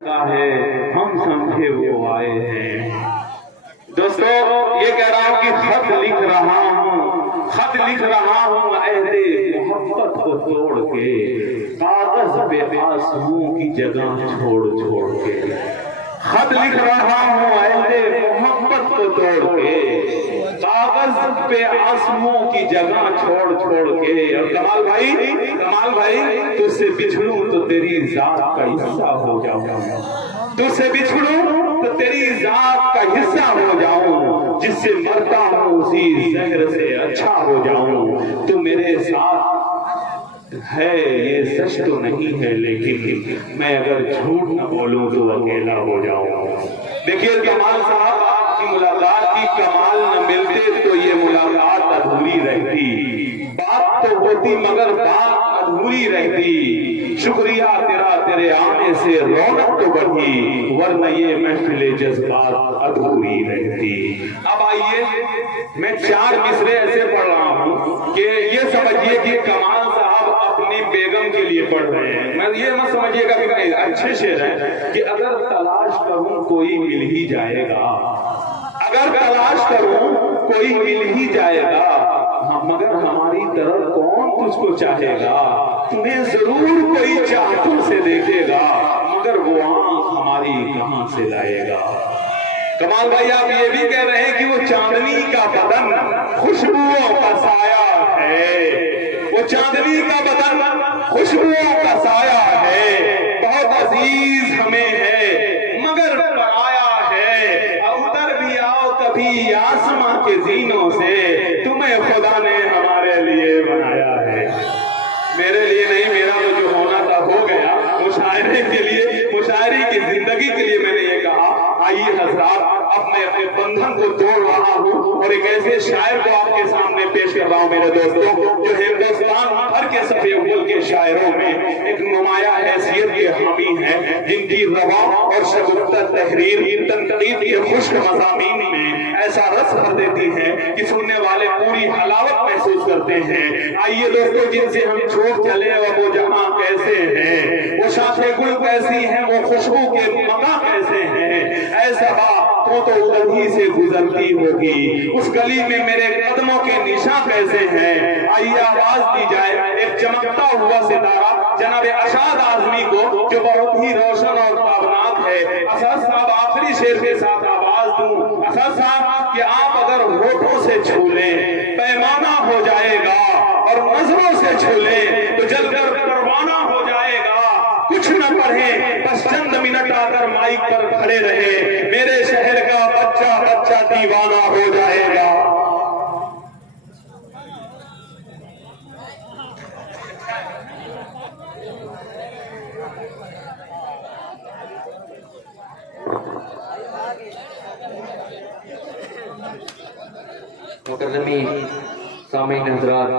का है हम समझे वो आए हैं। दोस्तों ये कह रहा हूं कि खत लिख रहा हूं अहदे मोहब्बत को तोड़ के, कागज पे आंसुओं की जगह छोड़ छोड़ के। खत लिख रहा हूं अहदे मोहब्बत को तोड़ के, कागज पे आंसुओं की जगह छोड़ छोड़ के। और कमाल भाई तुझसे बिछड़ूं तो तेरी जात का हिस्सा हो जाऊं, तुझसे बिछड़ूं तो तेरी जात का हिस्सा हो जाऊं, जिससे मरता हूं उसी जहर से अच्छा हो जाऊं। तू मेरे साथ है ये सच तो नहीं है, लेकिन मैं अगर झूठ न बोलूं तो अकेला हो जाऊं। देखिए कमाल साहब, आपकी मुलाकात की कमाल न मिलते तो ये मुलाकात अधूरी रहती। बात तो होती मगर बात अधूरी रहती। शुक्रिया तेरा तेरे आने से रौनक तो बढ़ी, वरना ये महफिले जज्बात अधूरी रहती। अब आइए मैं 4 मिसरे ऐसे पढ़ रहा हूं कि ये समझिए कि कमाल साहब अपनी बेगम के लिए पढ़ रहे हैं। मैं ये मत समझिएगा कि अच्छे शेर है कि अगर तलाश करूं कोई मिल ही जाएगा, अगर तलाश करूं कोई मिल ही जाएगा, मगर हमारी तरफ कौन तुझको चाहेगा। तुम्हें जरूर कोई चाहतों से देखेगा, मगर वो आंख हमारी कहां से लाएगा। कमाल भाई आप ये भी कह रहे हैं कि वो चांदनी का बदन खुशबुओं का साया है, वो चांदनी का बदन खुशबुओं का साया है, बहुत अजीज हमें है मगर पराया है। अब उतर भी आओ कभी आसमां के जीनों से, तुम्हें खुदा ने हमारे लिए बनाया है। मेरे लिए नहीं, मेरा तो जो होना था हो गया। मुशायरे के लिए, मुशायरे की जिंदगी के लिए मैंने ये कहा। आइए हजरात, अब मैं अपने बंधन को तोड़ रहा हूँ और एक ऐसे शायर को आपके सामने पेश कर रहा हूँ मेरे दोस्तों, जो हिंदुस्तान भर के सफे अव्वल के शायरों में एक नुमाया हैसियत के हामी हैं, जिनकी रवा और शगुफ्ता तहरीर तनकीद के खुश्क मज़ामीन में ऐसा रस भर देती है कि सुनने वाले पूरी हलावत महसूस करते हैं। आइए दोस्तों, जिनसे हम छोड़ चले और वो जहां कैसे हैं, वो शाखे गुल कैसी हैं, वो खुशबू के मका कैसे हैं, ऐसा तो उधर ही से गुजरती होगी। उस गली में मेरे कदमों के निशान कैसे हैं। आइए आवाज दी जाए एक चमकता हुआ सितारा जनाब अशाद आजमी को, जो बहुत ही रोशन और ताबनाक है। असद साहब आखिरी शेर के साथ आवाज दूं। असद साहब कि आप अगर होठों से छू लें पैमाना हो जाएगा, और नजरों से छू लें तो जलकर परवाना हो जाएगा। कुछ न पढ़े बस चंद मिनट आकर माइक पर खड़े रहे, मेरे शहर का बच्चा बच्चा दीवाना हो जाएगा। मुकर्रमी सामीन हज़रात,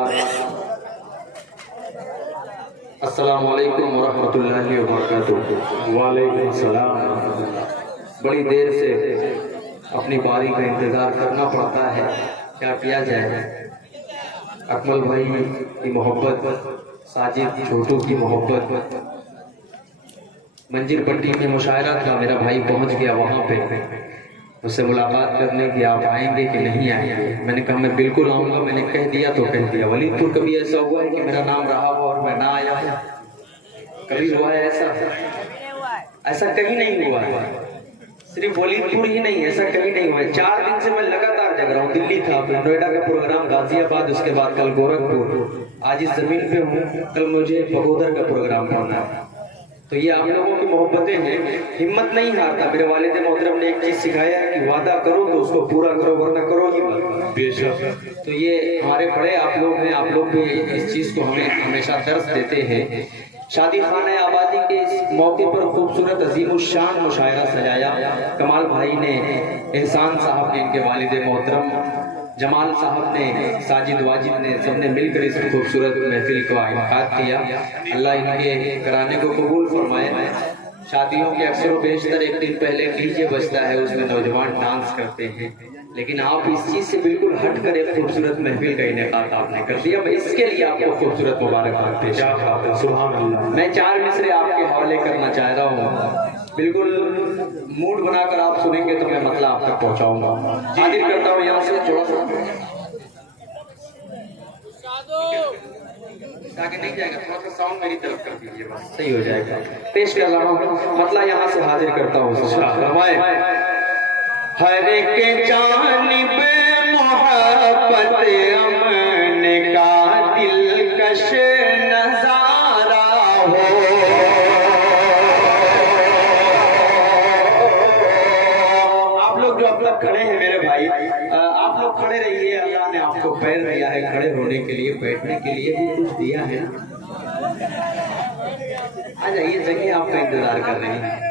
अस्सलामु अलैकुम वरहमतुल्लाहि वबरकातुहू। वालेकुम सलाम। बड़ी देर से अपनी बारी का इंतज़ार करना पड़ता है, क्या किया जाए। अकमल भाई की मोहब्बत, साजिद छोटू की मोहब्बत, मंजिल पट्टी में मुशायरा था, मेरा भाई पहुंच गया वहाँ पे उससे मुलाकात करने की। आप आएंगे कि नहीं आएंगे? मैंने कहा मैं बिल्कुल आऊँगा, मैंने कह दिया तो कह दिया। वलीदपुर कभी ऐसा हुआ है कि मेरा नाम रहा हो और मैं ना आया? कभी हुआ है ऐसा? ऐसा कहीं नहीं हुआ है। सिर्फ वलीदपुर ही नहीं, ऐसा कहीं नहीं हुआ है। 4 दिन से मैं लगातार जग रहा हूँ। दिल्ली था, फिर नोएडा का प्रोग्राम, गाजियाबाद, उसके बाद कल गोरखपुर, आज इस जमीन पे हूँ, कल मुझे बगोदर का प्रोग्राम करना है। तो ये आप लोगों की मोहब्बतें हैं। हिम्मत नहीं हारता। मेरे वालिद मोहतरम ने एक चीज सिखाया है कि वादा करो तो उसको पूरा करो, वरना करो ही मत। बेशक। तो ये हमारे बड़े आप लोग हैं, आप लोग भी इस चीज को हमें हमेशा दर्स देते हैं। शादी खाना आबादी के इस मौके पर खूबसूरत अजीम शान मुशायरा सजाया। कमाल भाई ने, एहसान साहब ने, इनके वालिद मोहतरम जमाल साहब ने, साजिद वाजिद ने, सबने मिलकर इस खूबसूरत महफिल का इनकाद किया। अल्लाह इनके कराने को कबूल फरमाए। शादियों के अक्सर व बेशतर एक दिन पहले डीजे बजता है, उसमें नौजवान डांस करते हैं, लेकिन आप इस चीज से बिल्कुल हट कर एक खूबसूरत महफिल का इनेकाद आपने कर दिया। मैं इसके लिए आपको खूबसूरत मुबारकबाद पेश करता हूं। सुभान अल्लाह। मैं 4 मिसरे आपके हवाले करना चाह रहा हूँ। बिल्कुल मूड बनाकर आप सुनेंगे तो मैं मतलब आप तक पहुंचाऊंगा। हाजिर करता हूँ यहाँ से थोड़ा सा आगे नहीं जाएगा, थोड़ा सा साउंड मेरी तरफ कर दीजिए, बस सही हो जाएगा। पेश कर रहा हूँ मतलब यहाँ से हाजिर करता हूँ। हर के जानिब मोहब्बत अमन का दिलकश नजारा हो। आप लोग जो अब तक खड़े हैं मेरे भाई, आप लोग खड़े रहिए। अल्लाह ने आपको पैर दिया है खड़े होने के लिए, बैठने के लिए भी कुछ दिया है ना। आ जाइए, जगह आपका इंतजार कर रहे हैं।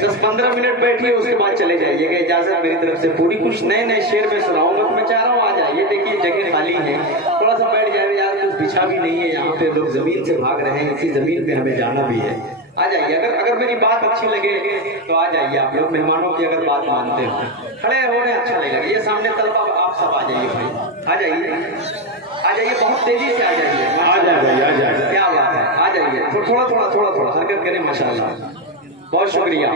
10-15 मिनट बैठिए, उसके बाद चले जाइएगा। इजाजत मेरी तरफ से पूरी। कुछ नए नए शेर में सुनाऊंगा तो मैं चाह रहा हूँ आ जाइए। देखिए जगह खाली है, थोड़ा सा बैठ जाए यार, कुछ बिछा भी नहीं है यहाँ पे, लोग जमीन से भाग रहे हैं, इसी जमीन पे हमें जाना भी है। आ जाइए, अगर मेरी बात अच्छी लगे तो आ जाइए। आप लोग मेहमानों की अगर बात मानते हो, खड़े होने अच्छा लगेगा। ये सामने तलबा आप सब आ जाइए भाई, आ जाइए, बहुत तेजी से आ जाइए। क्या बात है, आ जाइए। थोड़ा हरकत करें, माशाल्लाह, बहुत शुक्रिया।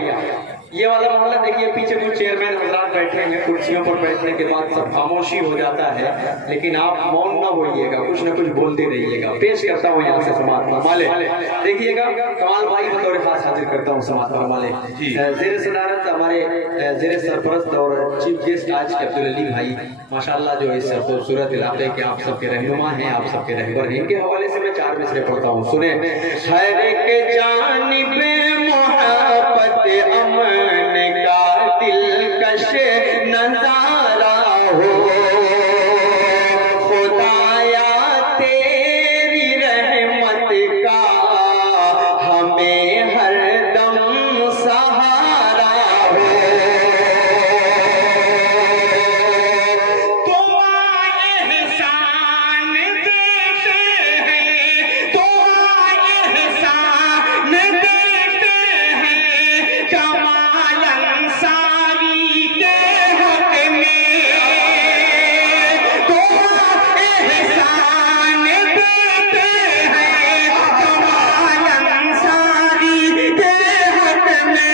ये वाला मामला देखिए, पीछे कुछ चेयरमैन हजरात बैठे हैं, कुर्सियों पर बैठने के बाद सब खामोशी हो जाता है, लेकिन आप मौन न होइएगा, कुछ न कुछ बोलते रहिएगा। पेश करता हूँ यहाँ से समात फरमाले, देखिएगा कमाल भाई बतौर खास हाजिर करता हूँ समात फरमाले। जेर सदारत हमारे जेर सरपरस्त और चीफ गेस्ट आज के अब्दुल अली भाई माशाल्लाह, जो इस खूबसूरत इलाके के आप सबके रहनुमा हैं, आप सबके रहबर हैं। इनके हवाले से मैं 4 मिसरे पढ़ता हूँ, सुने। हर के जानिब मोहब्बत अमन का दिलकश नजारा हो। खुदाया तेरी रहमत का हमें हरदम सहारा हो। तुम एहसान देते हैं, तुम एहसान देते हैं, कमाल अंसारी के हक में। तुम एहसान देते हैं, कमाल अंसारी के हक में।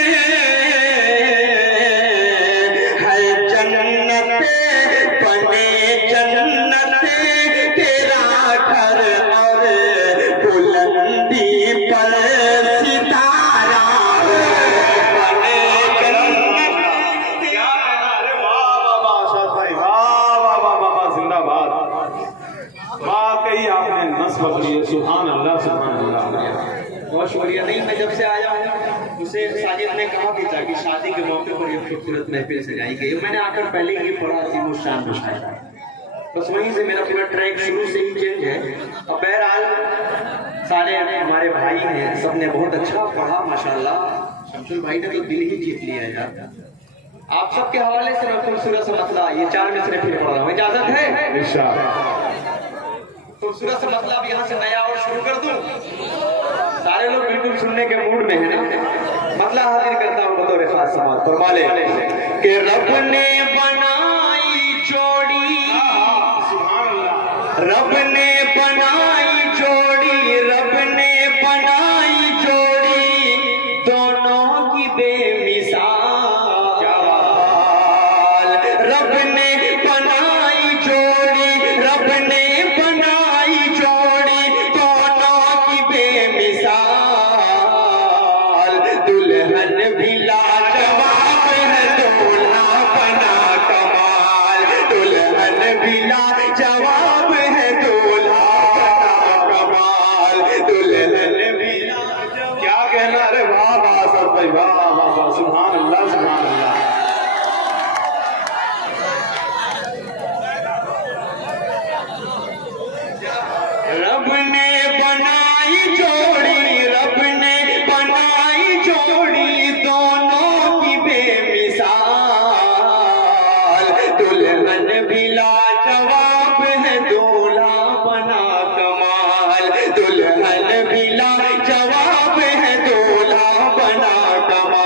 है जन्नत बने जन्नत तेरा घर और बुलंदी पर सितारा बने जन्नत। क्या अरे वाह वाह शाद भाई, वाह जिंदाबाद। वाकई आपने नस पकड़ी है, सुभान अल्लाह सुभान अल्लाह। बहुत शुक्रिया। नहीं, मैं जब से आया हूँ उसे साजिद ने कहा भी था कि शादी के मौके पर ये खूबसूरत महफिल सजाई गई। मैंने आकर पहले ही पढ़ा अजीम शान शायरा, बस वहीं से मेरा पूरा ट्रैक शुरू से ही चेंज है। अब बहरहाल सारे हमारे भाई हैं, सबने बहुत अच्छा पढ़ा माशाल्लाह। शमशुल भाई ने तो दिल ही जीत लिया यार। आप सबके हवाले से मैं खूबसूरत सा मतला ये 4 मिसरे फिर पढ़ रहा हूँ, इजाजत है? खूबसूरत सा मतलब यहाँ से नया और शुरू कर दूं। सारे लोग बिल्कुल सुनने के मूड में है ना। मतलब हाजिर करता हूँ बतौर खास समाज फरमाले कि रब ने बनाई जोड़ी, रब ने बनाई जोड़ी, रब ने बनाई जोड़ी, दोनों की बेमिसाल। रब ने बनाई जोड़ी, रब ने बनाई जोड़ी, दोनों की बेमिसाल। दुल्हन भी लाजवाब है, दूल्हा बना कमाल। दुल्हन भी लाजवाब है, दूल्हा बना कमाल। दुल्हन भी क्या कहना, अरे वाह वाह सर भाई, वाह सुभान अल्लाह सुभान अल्लाह। रब ने बनाई जोड़ी, रब ने बनाई जोड़ी, दोनों की बेमिसाल। दुल्हन भी लाजवाब है, दूल्हा बना कमाल। दुल्हन भी लाजवाब है, दूल्हा बना कमाल।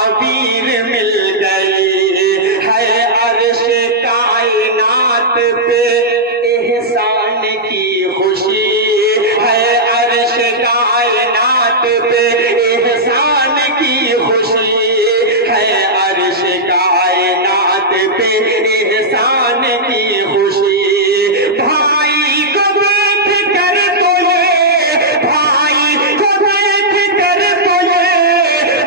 महावीर मिल गए है अर्श कायनात पे एहसान की खुशी है अर्श कायनात पे एहसान की खुशी है अर्श कायनात पे एहसान की खुशी भाई को बैठ कर तो ये भाई को बैठ कर तो ये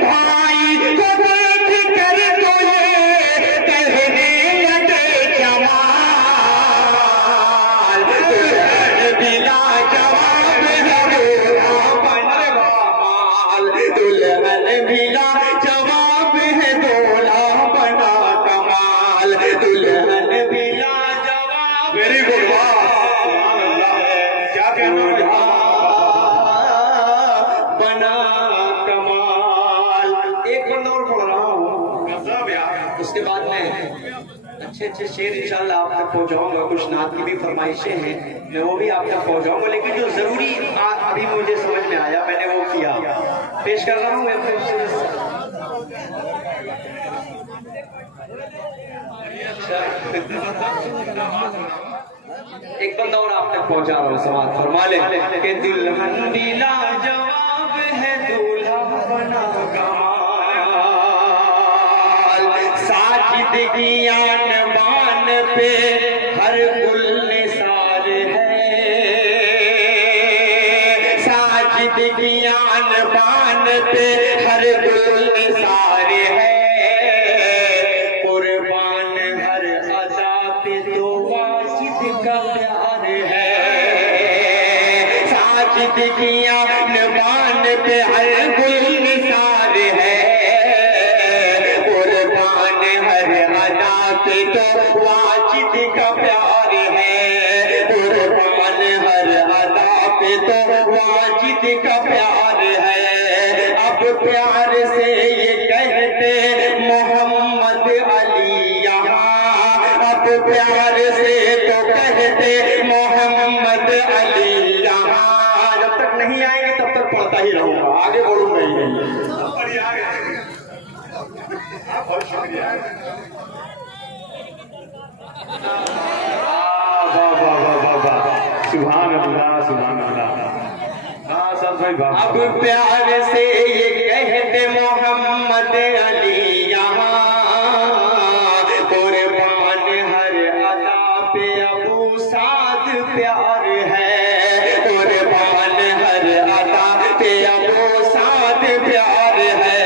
भाई को बैठ कर तो ये कहने लगे जमाल दुल्हन बिला जवाब है दूल्हा बना कमाल दुल्हन बिला जवाब है दूल्हा बना कमाल दुल्हन बिला जवाब वेरी गुड, क्या कहना है? बना कमाल। एक बंदा और पढ़ रहा हूँ, गजब यार। उसके बाद में अच्छे अच्छे शेर इंशाल्लाह आप तक पहुँचाऊंगा। कुछ नात की भी फरमाइशें हैं, मैं वो भी आप तक पहुँचाऊंगा, लेकिन जो जरूरी अभी मुझे समझ में आया मैंने वो किया, पेश कर रहा हूँ मैं अपने एक बंदा और आप तक पहुंचा रहा हूँ, समाज फरमा ले कि दुल्हन दिला जवाब है दूल्हा बना कमाल साजिद की आन बान पे हर गुल निसार है साजिद की आन बान पे हर गुल निसार है कुर्बान हर अदा पे तो वाजिद का प्यार है साजिद की आन बान पे हर गुल निसार है कुर्बान हर अदा पे तो वाजिद का प्यार है कुर्बान हर अदा पे तो वाजिद का प्यार है अब प्यार से ये कहते मोहम्मद अली यहाँ अब प्यार से तो कहते मोहम्मद अली यहाँ जब तक नहीं आएंगे तब तक पढ़ता ही रहूंगा, आगे बढ़ूंगा ही नहीं। बढ़िया है। बहुत शुक्रिया। वाह वाह वाह वाह वाह, सुभान अल्लाह सुभान अल्लाह। हाँ सर भाई, अब प्यार से ये कहते मोहम्मद अली यहाँ कुर्बान हर अदा पे अबू साद प्यार है कुर्बान हर अदा पे अबू साद प्यार है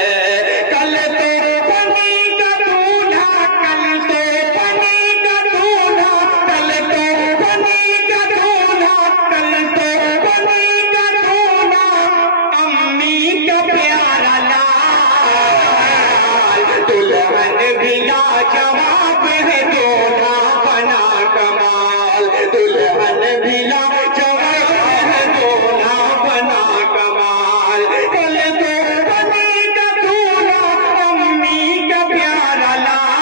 कल तो बनेगा दूल्हा कल तो बनेगा दूल्हा कल तो बनेगा दूल्हा कल तो बनेगा दूल्हा अम्मी का प्यारा लाल दुल्हन बिना जवाब है दूल्हा बना कमाल दुल्हन बिना जवाब है दूल्हा बना कमाल कल तो बनेगा दूल्हा अम्मी का प्यारा लाल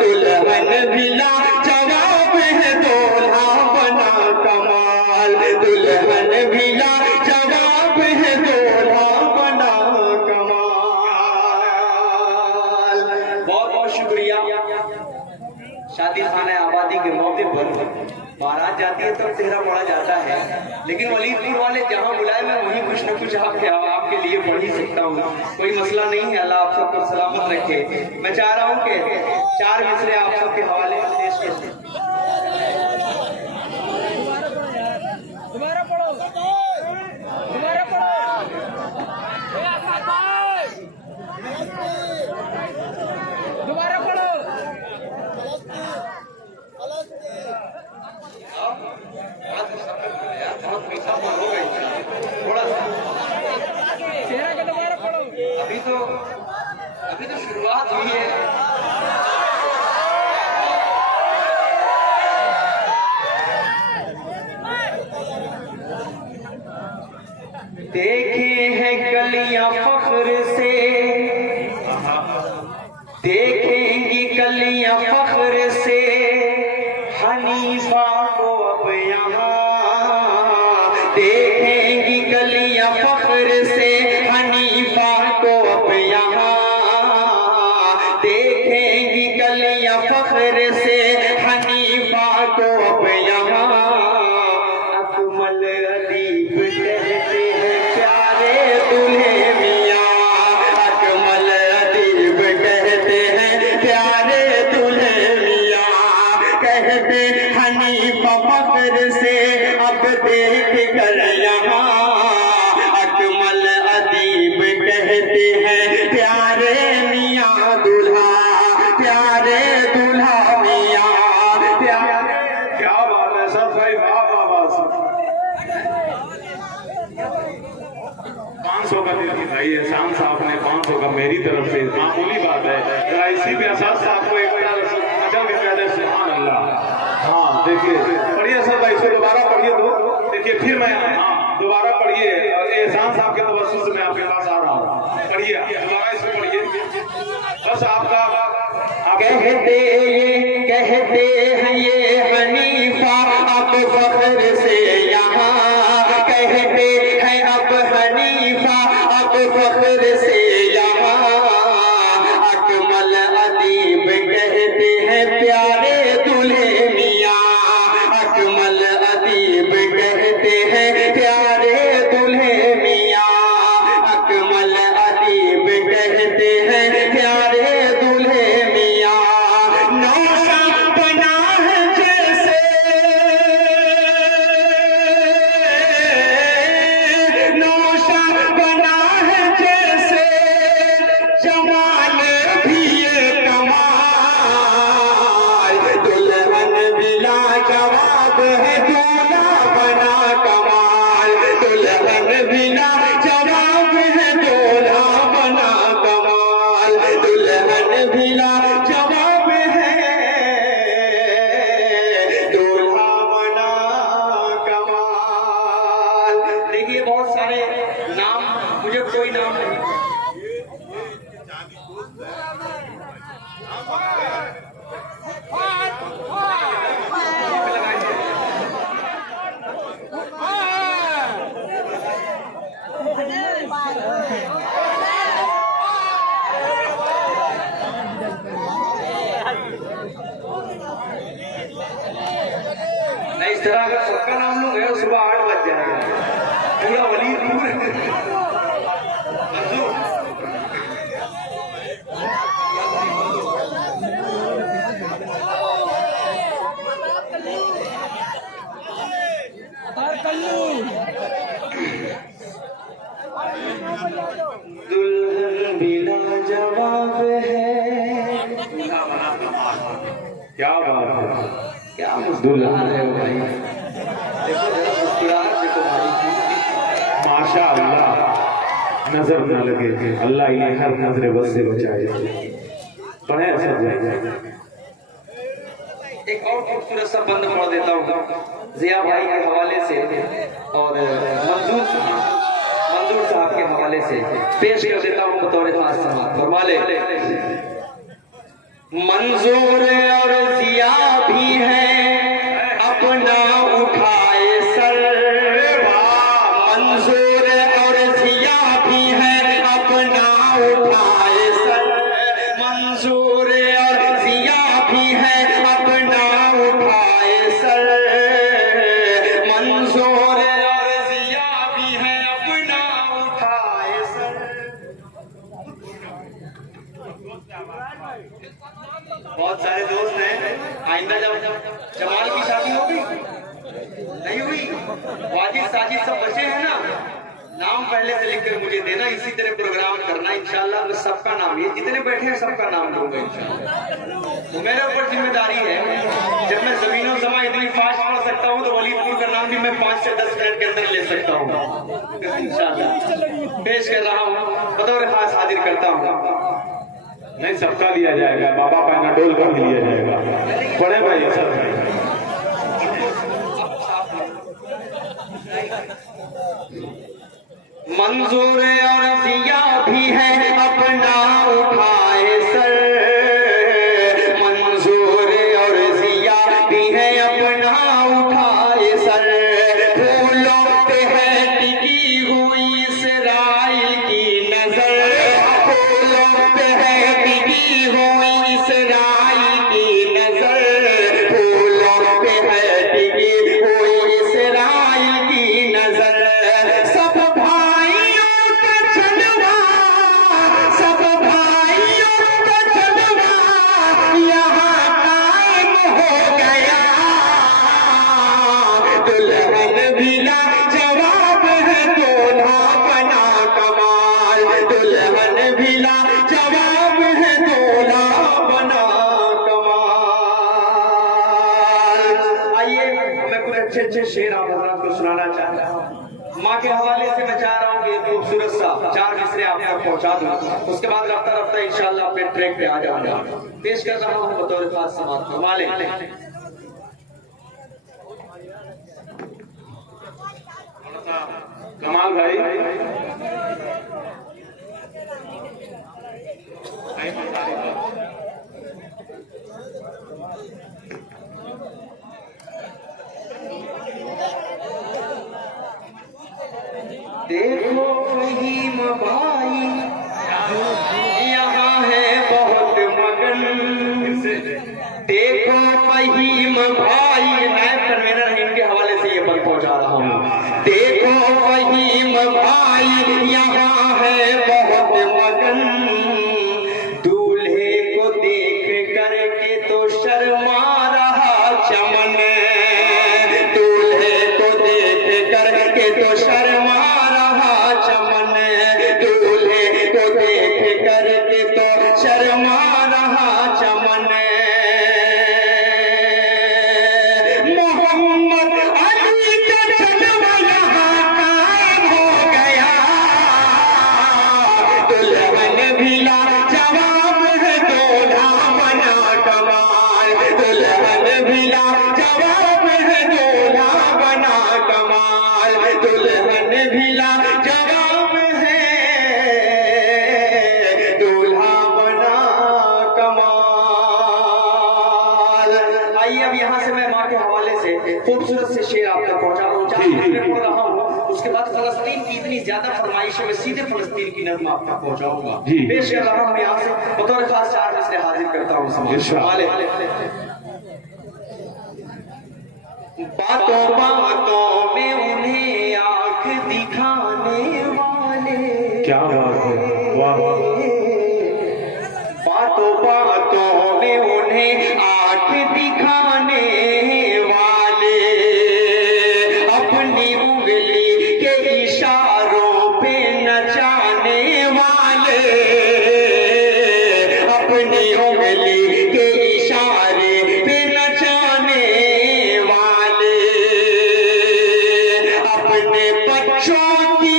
दुल्हन बिना जवाब है दूल्हा बना कमाल दुल्हन बिना जवाब है दूल्हा बना कमाल। बहुत बहुत शुक्रिया। शादी खाने आबादी के मौके पर बारात जाती है तो चेहरा पड़ा जाता है, लेकिन वलीदपुर वाले जहाँ बुलाए मैं वहीं कुछ न कुछ आपके लिए पढ़ ही सकता हूँ, कोई मसला नहीं है। अल्लाह आप सबको सलामत रखे। मैं चाह रहा हूँ कि 4 मिसरे आप सबके हवाले में पेश कर दें। दोबारा पढ़ो दोबारा पढ़ो दोबारा पढ़ो थोड़ा सा चेहरा का दोबारा पढ़ो। अभी तो शुरुआत हुई है। देखे हैं गलियां फख्र से देखेंगी गलियां फख्र से हनीफा को अब यहाँ देखेंगी गलियां फख्र से हनीफा फख्र से हनीफा को अब यहाँ अकमल अदीब कहते हैं प्यारे दूल्हे मियाँ। अकमल अदीब कहते हैं प्यारे दूल्हे मियाँ। कहते हनीफा फख्र से अब देख कर यहाँ अकमल अदीब कहते हैं प्यारे मियाँ दूल्हा, प्यारे दूल्हा मियाँ प्यारे। क्या बात है सर भाई, वाह वाह वाह। 500 का दे दी भाई एहसान साहब ने, 500 का मेरी तरफ से, मामूली बात है। जरा इसी पे एहसास साहब को एक नजर में कह दे सुभान अल्लाह। हाँ देखिए पढ़िए सर भाई, इसको दोबारा पढ़िए तो देखिए, फिर मैं हाँ दोबारा पढ़िए। एहसान साहब के तवज्जुह से मैं आपके पास आ रहा हूँ, पढ़िए दोबारा इसको पढ़िए बस आपका। कहते हैं ये हनीफा अब फख्र से यहाँ। कहते हैं अब हनीफा अब फख्र से यहाँ अकमल अदीब कहते हैं प्यारे दूल्हे मियाँ। अकमल अदीब कहते हैं प्यारे दूल्हे मियाँ। अकमल अदीब कहते हैं प्यारे दूल्हे मियाँ। नौशा बना है जैसे, नौशा बना है जैसे जमाल भी ये कमाल। दुल्हन भी लाजवाब है दूल्हा बना कमाल। दुल्हन भी लाजवाब है दूल्हा बना कमाल। दुल्हन भी लाजवाब है दूल्हा बना कमाल। देखिए बहुत सारे नाम, मुझे कोई नाम नहीं। मैं इस तरह अगर सबका नाम लूंगा तो सुबह 8 बज जाएगा। पूरा वलीद मंजूर। दुल्हन भी लाजवाब है। क्या बात है, क्या मुस्कुराहट है भाई, देखो जरा मुस्कुराहट देखो भाई। माशा अल्लाह, नजर न लगे, अल्लाह इन्हें हर नजर बस से बचाए। पढ़े ऐसा जाए। एक और खूबसूरत सा बंद पढ़ देता हूँ जिया भाई के हवाले से और मंजूर साहब के हवाले से पेश कर देता हूँ बतौर खास समाअत। फरमा ले, मंजूर और जिया भी है अपना उठाए सर। मंजूर और जिया भी है अपना उठाए सर। मंजूर और जिया भी है अपना उठाए सर। मंजूर और जिया भी है अपना उठाए सर। बहुत सारे दोस्त हैं, आइंदा जब जमाल की शादी होगी नहीं हुई, वाजिद साजिद सब बचे हैं ना, नाम पहले से लिखकर मुझे देना। इसी तरह प्रोग्राम करना इंशाल्लाह। मैं सबका नाम, ये जितने बैठे हैं सबका नाम दूंगा इंशाल्लाह। तो मेरे ऊपर जिम्मेदारी है, जब मैं जमीनों जमा इतनी फास्ट पढ़ सकता हूँ तो वलीदपुर का नाम भी मैं 5 से 10 मिनट के अंदर ले सकता हूँ इंशाल्लाह। पेश कर रहा हूँ, बतौर खास हाजिर करता हूँ। नहीं सबका लिया जाएगा, बाबा पैनाडोल का भी लिया जाएगा। पढ़े भाई सर भाई। मंजूर और जिया भी है अपना उठाए सर। मंजूर और जिया भी है अपना उठाए सर। फूलों पे है टिकी हुई इसराइल की नजर। फूलों पे है टिकी हुई इसराइल की नजर। मिला जवाब है दूल्हा बना कमाल। आइए मैं कुछ अच्छे अच्छे शेर आप हजरात को सुनाना चाहता हूँ। माँ के हवाले से मैं चाह रहा हूँ कि खूबसूरत सा 4 मिसरे आप तक पहुँचा दूँ, उसके बाद रफ्ता रफ्ता इंशाल्लाह अपने ट्रैक पे आ जाऊंगा। पेश कर रहा हूँ बतौर खास समात कमाल। कमाल भाई देखो फहीम भाई यहाँ है बहुत मगन। देखो फहीम भाई, मैं कन्वीनर इनके हवाले से ये बन पहुंचा रहा हूँ। देखो फहीम भाई यहाँ है बहुत मगन। दूल्हे को देख करके तो शर्मा रहा चमन। दूल्हे को देख करके तो शर्मा रहा चमन। दूल्हे को देख करके तो शर्मा रहा चमन। मोहम्मद अली का जलवा यहाँ कायम हो गया। दुल्हन भी लाजवाब है दूल्हा बना कमाल। दुल्हन भी लाजवाब है दूल्हा बना कमाल। दुल्हन भी लाजवाब है दूल्हा बना कमाल। आइए अब यहाँ से मैं माँ के हवाले से खूबसूरत से शेर आप तक पहुँचा रहा हूँ। पढ़ रहा हूँ, उसके बाद फलस्तीन की इतनी ज्यादा फरमाइश है, मैं सीधे फलस्तीन की नज़्म आप तक पहुँचाऊंगा। पेश कर रहा हूँ यहाँ से बतौर खास 4 मिसरे हाजिर करता हूँ समाज। बातों बातों में उन्हें आंख दिखाने वाले, क्या बात है, वाह वाह। बातों बातों में उन्हें आंख दिखाने वाले, अपनी उंगली के इशारों पे नचाने वाले, अपनी उंगली के इशारे पे नचाने वाले, अपने बच्चों की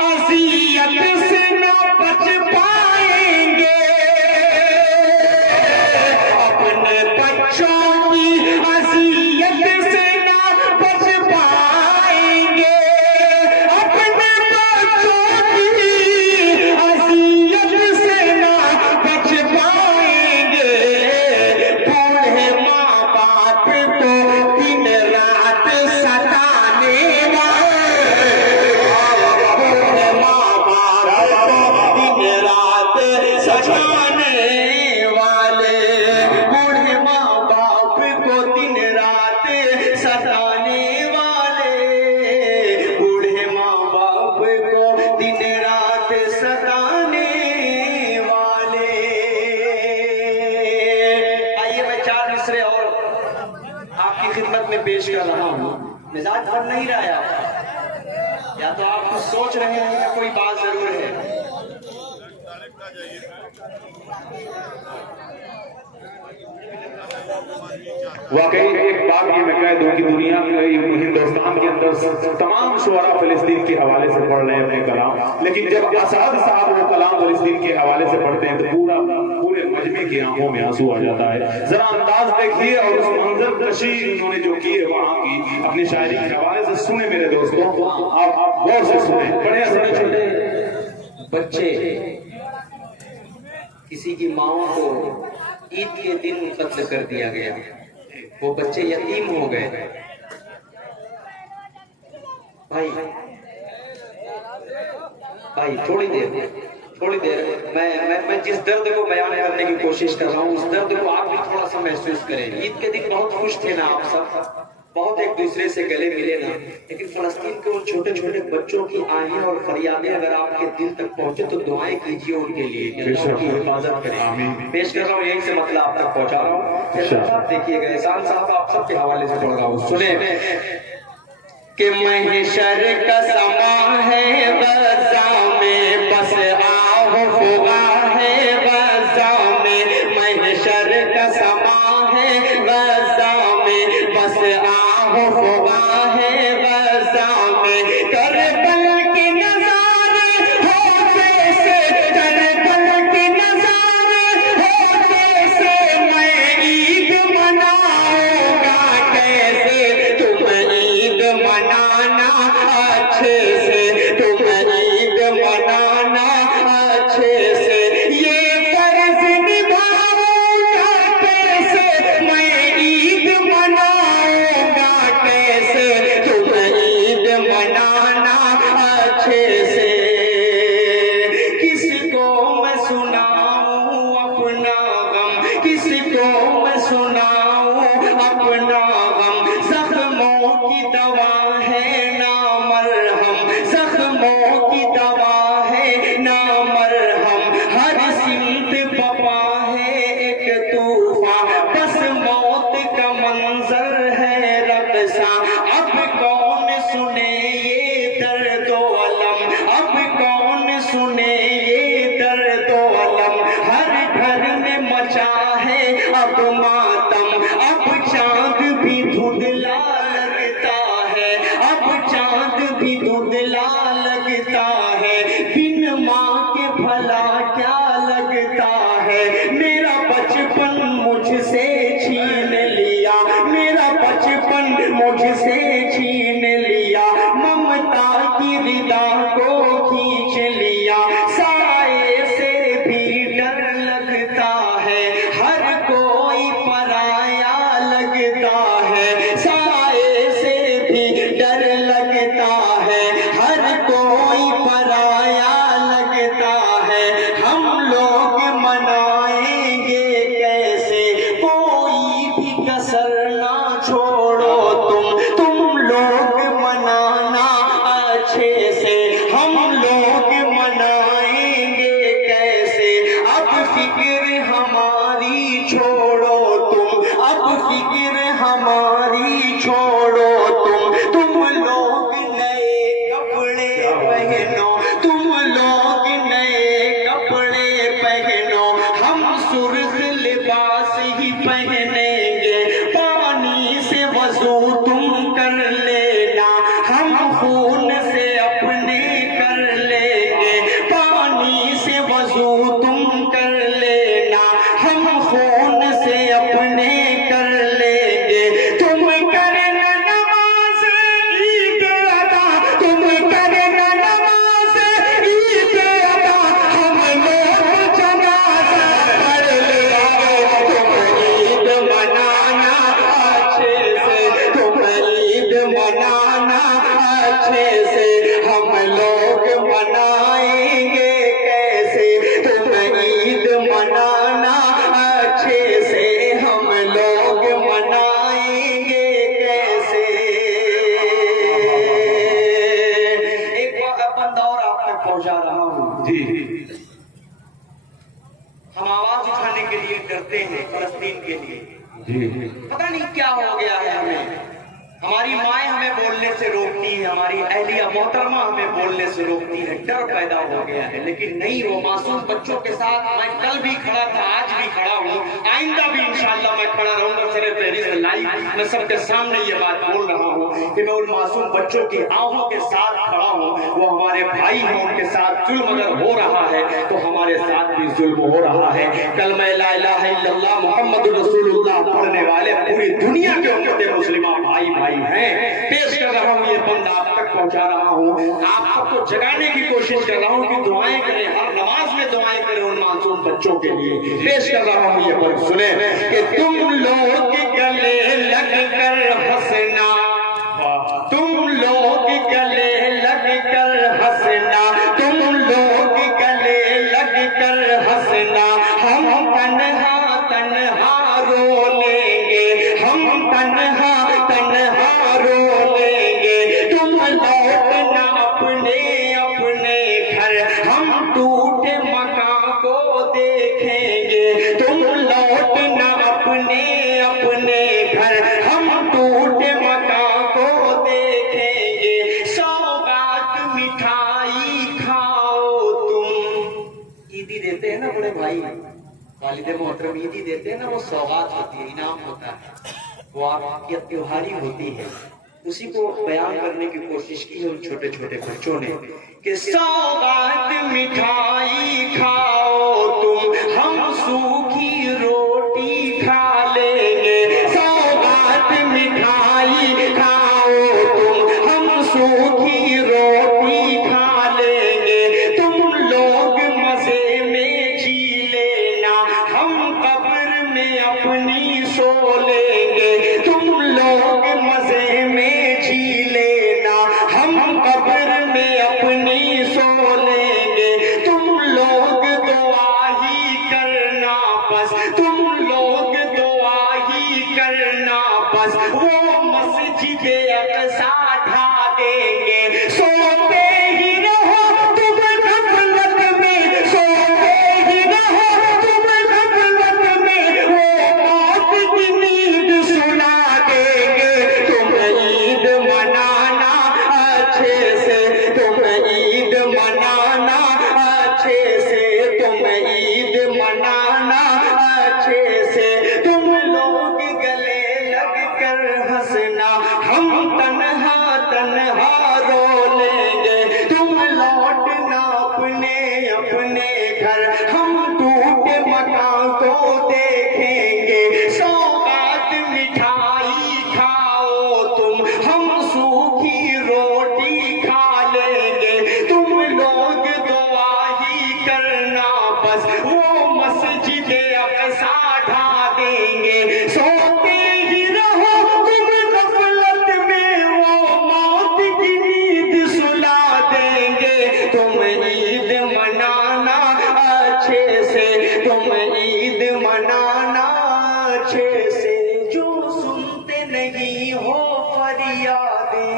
अज़ियत से न बच पाएंगे। अपने बच्चों की अज़ियत से न बच पाएंगे। अपने बच्चों की अज़ियत से न बच पाएंगे। बूढ़े माँ बाप को दिन रात सताने वाले, बूढ़े माँ बाप को दिन रात सताने वाले, बूढ़े माँ बाप को दिन रात सताने वाले, बूढ़े माँ बाप को दिन रात सताने वाले। आइए मैं 4 मिसरे और आपकी खिदमत में पेश कर रहा हूँ। मिजाज बन नहीं रहा है आपका, या तो आप कुछ सोच रहे हैं या कोई बात जरूर है। वाकई एक बात ये मैं कह दूं कि दुनिया में हिंदुस्तान के अंदर तमाम शुअरा फिलिस्तीन के हवाले से पढ़ रहे हैं अपने कलाम, लेकिन जब आसाद साहब वो कलाम फिलिस्तीन के हवाले से पढ़ते हैं तो पूरे मजमे की आंखों में आंसू आ जाता है। जरा अंदाज देखिए और उस मंजर कशी उन्होंने जो की है वहां की अपनी शायरी के हवाले से सुने मेरे दोस्तों, आप गौर से सुने। बड़े छोटे छोटे बच्चे किसी की माओ को ईद के दिन कत्ल कर दिया गया, वो बच्चे यतीम हो गए। भाई भाई थोड़ी देर मैं जिस दर्द को बयान करने की कोशिश कर रहा हूँ उस दर्द को आप भी थोड़ा सा महसूस करें। ईद के दिन बहुत खुश थे ना आप सब, बहुत एक दूसरे से गले मिले ना, लेकिन फलस्तीन के उन छोटे छोटे बच्चों की आहें और फरियादें अगर आपके दिल तक पहुंचे तो दुआएं कीजिए उनके लिए कि अल्लाह उनकी हिफाजत करे। पेश कर रहा हूँ, यही से मतलब आप तक पहुंचा रहा हूँ। देखिएगा एहसान साहब आप सबके हवाले से पढ़ रहा हूँ, सुने कि महशर का समा है गज़ा में बस आओ फुगा फिक्र हमारी छोड़ो तुम, अब फिक्र हमारी छोड़ो तुम लोग नए कपड़े पहनो, तुम लोग नए कपड़े पहनो, हम सुर्ख लिबास ही पहनेंगे, पानी से वजू तुम कर लेना, हम खून से अपने कर लेंगे, पानी से वजू तुम कर लेना, हम खून से अपने कर लेंगे, तुम करना नमाज ईद अदा, तुम करना नमाज ईद अदा, हम लोग जनाजा पढ़ लेंगे, तुम ईद मनाना अच्छे से, तुम ईद मनाना अच्छे से, हम लोग मनाएंगे कैसे, तुम ईद मनाना अच्छे से, हम लोग मनाएंगे कैसे। एक बंदा और आप तक पहुंचा रहा हूँ। जी हम आवाज उठाने के लिए डरते हैं फलस्तीन के लिए, जी पता नहीं क्या हो गया है हमें, हमारी माए हमें बोलने से रोकती है, हमारी अहलिया मोहतरमा हमें बोलने से रोकती है, डर पैदा हो गया है। लेकिन नहीं, वो मासूम बच्चों के साथ मैं कल भी खड़ा था, आज भी खड़ा हूँ, आइंदा भी इंशाअल्लाह मैं खड़ा रहूंगा। सरे तहरीर से लाइव मैं सबके सामने ये बात बोल रहा हूँ कि मैं उन मासूम बच्चों की आहों के साथ खड़ा हूँ, वो हमारे भाई हैं, उनके साथ जुल्म अगर हो रहा है तो हमारे साथ भी जुल्म हो रहा है। कलमा ला इलाहा इल्लल्लाह मुहम्मद रसूलुल्लाह पढ़ने वाले पूरी दुनिया के उम्मत मुस्लिमा भाई भाई हैं। पेश कर रहा हूँ, ये बंद आप तक पहुंचा रहा हूँ, आप सबको जगाने की कोशिश कर रहा हूँ कि दुआएं करें, हर नमाज में दुआएं करें उन मासूम बच्चों के लिए। पेश कर रहा हूँ ये बंद, सुने कि तुम लोग गले लग कर हंसना, तुम लोग गले लग कर हंसना, तुम लोग गले लग कर हंसना, हम तन्हा तन्हा रो लेंगे, हम तन्हा तन्हा रो लेंगे, तुम लौटना अपने अपने घर, हम टूटे मकान को देखेंगे, तुम लौटना अपने अपने घर, हम टूटे मकान को देखेंगे, सौगात मिठाई खाओ तुम। ईदी देते हैं ना बड़े भाई, वालिद मोहतरम ईदी देते हैं ना, वो सौगात होती है, इनाम होता है, वो आपकी त्योहारी होती है। उसी को बयान करने की कोशिश की है उन छोटे छोटे बच्चों ने कि सौगात मिठाई खाओ तुम, हम सूखी रोटी खा लेंगे, सौगात मिठाई खाओ तुम, हम सूखी रोटी खा लेंगे, तुम लोग मजे में जी लेना, हम कब्र में अपनी सो लेंगे, तुम लोग मजे में जी लेना, हम कब्र में अपनी सो लेंगे, तुम लोग दुआ ही करना बस, तुम लोग दुआ ही करना बस, वो मस्जिद अक़सा ढा देंगे, सोते ही रहो तुम गफलत में, सोते ही रहो तुम गफलत में, वो मौत की नींद सुना देंगे, तुम ईद मनाना अच्छे से, तुम ईद मनाना अच्छे से, तुम ईद मनाना अच्छे से, तुम लोग गले लग कर हंसना, हम तन्हा तन्हा रो लेंगे, तुम लौटना अपने अपने घर, हम टूटे मकान को देखेंगे, सौगात मिठाई खाओ तुम, हम सूखी रोटी खा लेंगे, तुम लोग दुआ ही करना बस, वो मस्जिद अक़सा ढा देंगे, सोते ही रहो तुम गफलत में, वो मौत की नींद सुला देंगे, तुम ईद मनाना अच्छे से, तुम ईद मनाना अच्छे से, जो सुनते नहीं हो फरियादें,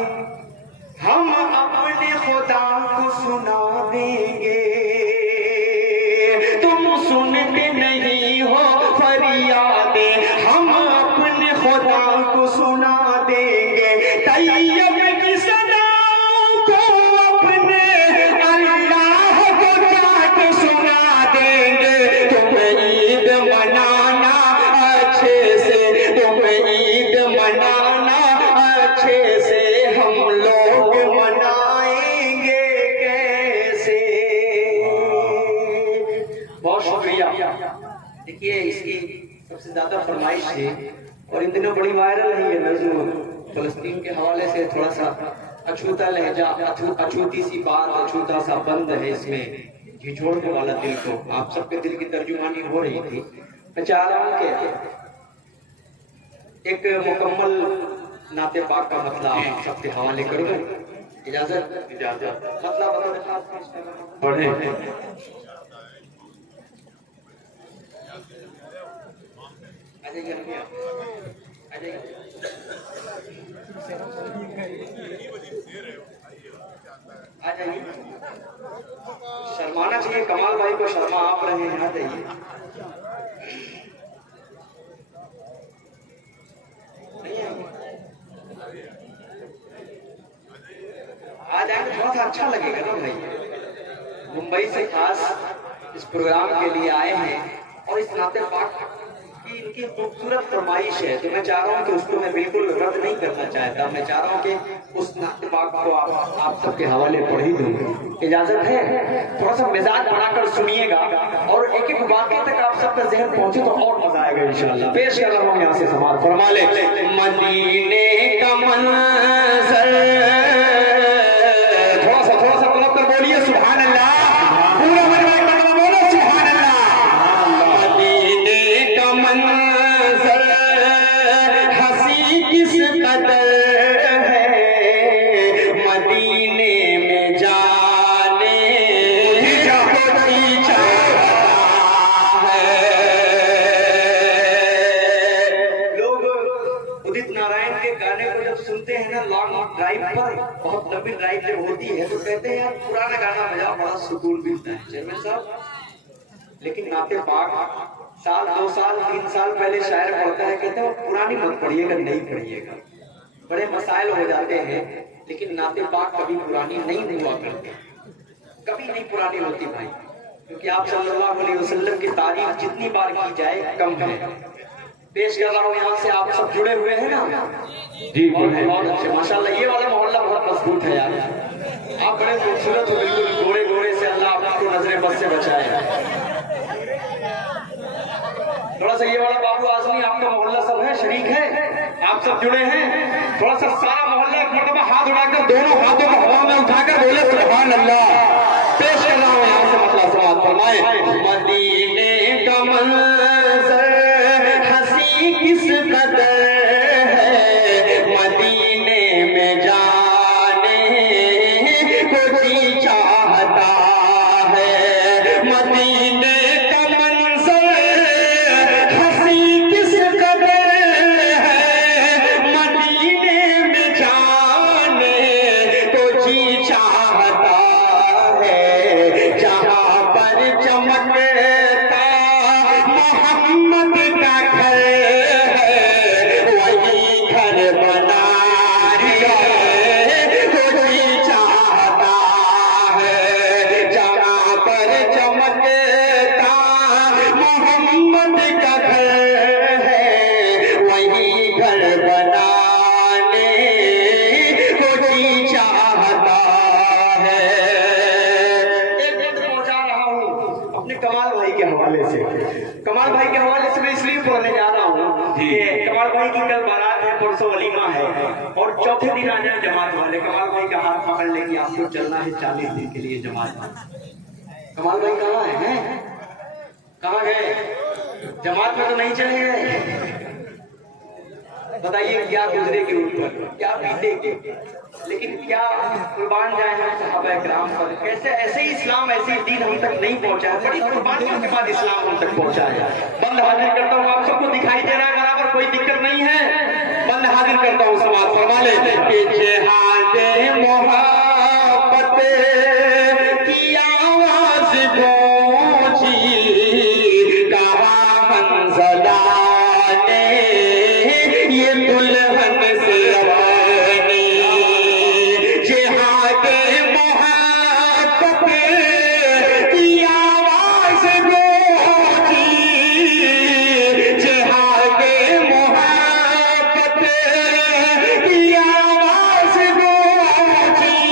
हम अपने खुदा को सुना देंगे, तुम बहुत शुक्रिया। देखिए इसकी सबसे ज्यादा फरमाइश थी और इन दिनों बड़ी वायरल है ये नज़्म, फलस्तीन के हवाले से थोड़ा सा अछूता लहजा, अछूती सी बात, अछूता सा बंद है इसमें, झिझोड़ने वाला दिल को। आप सबके दिल की तर्जुमानी हो रही थी। मैं चाह रहा हूँ कि एक मुकम्मल नाते पाक का मतला आप सबके हवाले कर दूं। इजाजत? इजाजत। मतला बता पढ़े। आ जाइए। शर्माना चाहिए, कमाल भाई को शर्मा आप रहे हैं। आ जाइए। आ जाएंगे, थोड़ा सा अच्छा लगेगा ना भाई। मुंबई से खास इस प्रोग्राम के लिए आए हैं और इस नाते पाक की इनकी खूबसूरत फरमाइश है, तो मैं चाह रहा हूँ कि उसको मैं बिल्कुल रद्द नहीं करना चाहता। मैं चाह रहा हूँ कि उस नाते पाक को आप सबके हवाले पढ़ ही दूँ। इजाजत है? थोड़ा सा मिजाज बनाकर सुनिएगा और एक एक वाक्य तक आप सबका जहन पहुंचे तो और मजा आएगा इंशाल्लाह। पेश कर रहा हूँ यहाँ से समाज फरमा ले। मदीने का मंजर, थोड़ा सा तलब कर बोलिए सुभान अल्लाह। पूरा मजमा बोलो सुभान अल्लाह। मदीने का मंजर हंसी किस कदर है, मदीने में जाने को जी चाहता है। लोग उदित नारायण के गाने को जब सुनते हैं ना लॉन्ग ड्राइव पर, बहुत लंबी ड्राइव जब होती है तो कहते हैं यार पुराना गाना बजाओ, बड़ा सुकून मिलता है। चेयरमैन साहब, लेकिन नाते पाक साल 2 साल 3 साल पहले शायर पढ़ता है, कहते हैं पुरानी मत पढ़िएगा, नहीं पढ़िएगा, बड़े मसाइल हो जाते हैं। लेकिन नाते पाक कभी पुरानी नहीं हुआ करते, कभी नहीं पुरानी होती भाई, क्योंकि आप सल्लल्लाहु अलैहि वसल्लम की तारीफ जितनी बार की जाए कम है। पेश कर रहा हूँ यहाँ से, आप सब जुड़े हुए हैं ना जी बहुत अच्छे माशाल्लाह। ये वाला मोहल्ला बहुत मजबूत है यार, आप बड़े खूबसूरत हो, बिल्कुल गोरे गोरे से। अल्लाह आपको नजरे बस से बचाए। थोड़ा सा ये वाला बाबू आजमी, आपका मोहल्ला सब है, शरीक है, आप सब जुड़े हैं। थोड़ा सा सारा मोहल्ला एक मरतबा हाथ उठाकर, दोनों हाथों को हवा में उठाकर बोले सुभान अल्लाह। पेश कर रहा हूँ यहाँ से मतलब समाज फरमाए। मदीने का मंजर हंसी किस कदर है, मदीने में जाने को जी चाहता है। मदीने का मंजर हंसी किस कदर है, मदीने में जाने को जी चाहता है। जहाँ पर चमकता मोहम्मद का घर है, वही घर बनाने को जी चाहता है। जहाँ पर चमकता मोहम्मद का घर है, वही घर बनाने को जी चाहता है। पहुंचा रहा हूँ अपने कमाल भाई के हवाले से। कमाल भाई के हवाले से मैं इसलिए बोलने जा रहा हूँ कि कमाल भाई की कल बारात है, परसों वलीमा है और चौथे दिन आ जाए जमात वाले। कमाल भाई का हाथ पकड़ लेंगे, आपको चलना है 40 दिन के लिए जमात में। कमाल भाई कहाँ है? कहाँ गए? जमात में तो नहीं चले गए। बताइए क्या गुजरेगी उन पर, क्या बीतेगी, लेकिन क्या कुर्बान जाए हम सहाबा इकराम पर। कैसे ऐसे ही इस्लाम, ऐसे ही दीन हम तक नहीं पहुंचा है, बड़ी कुर्बानियों के बाद इस्लाम हम तक पहुंचा है। बंद हाजिर करता हूँ, आप सबको दिखाई दे रहा है बराबर, कोई दिक्कत नहीं है। बंद हाजिर करता हूँ, समाज फरमा ले। जिहादे मोहब्बत की आवाज गूंजी, कहा मंज़िला ने ये दुल्हन से अपनी। जिहादे मोहब्बत की आवाज गूंजी, जिहादे मोहब्बत की आवाज गूंजी,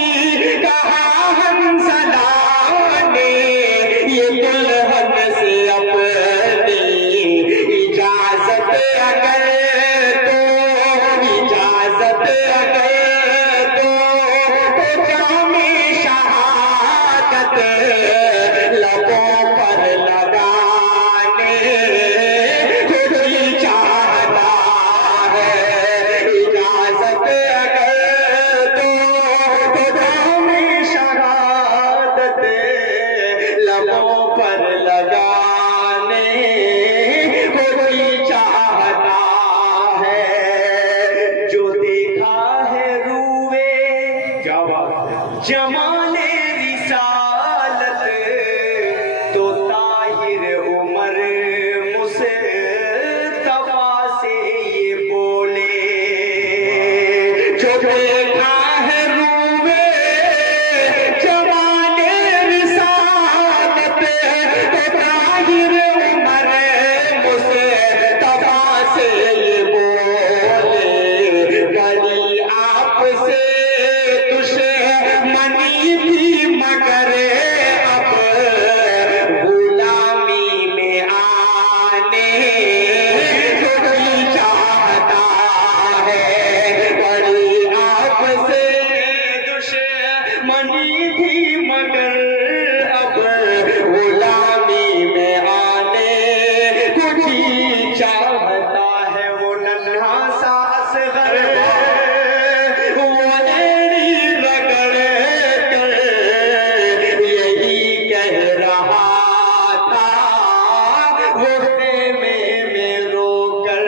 वो खेमे में रोकर।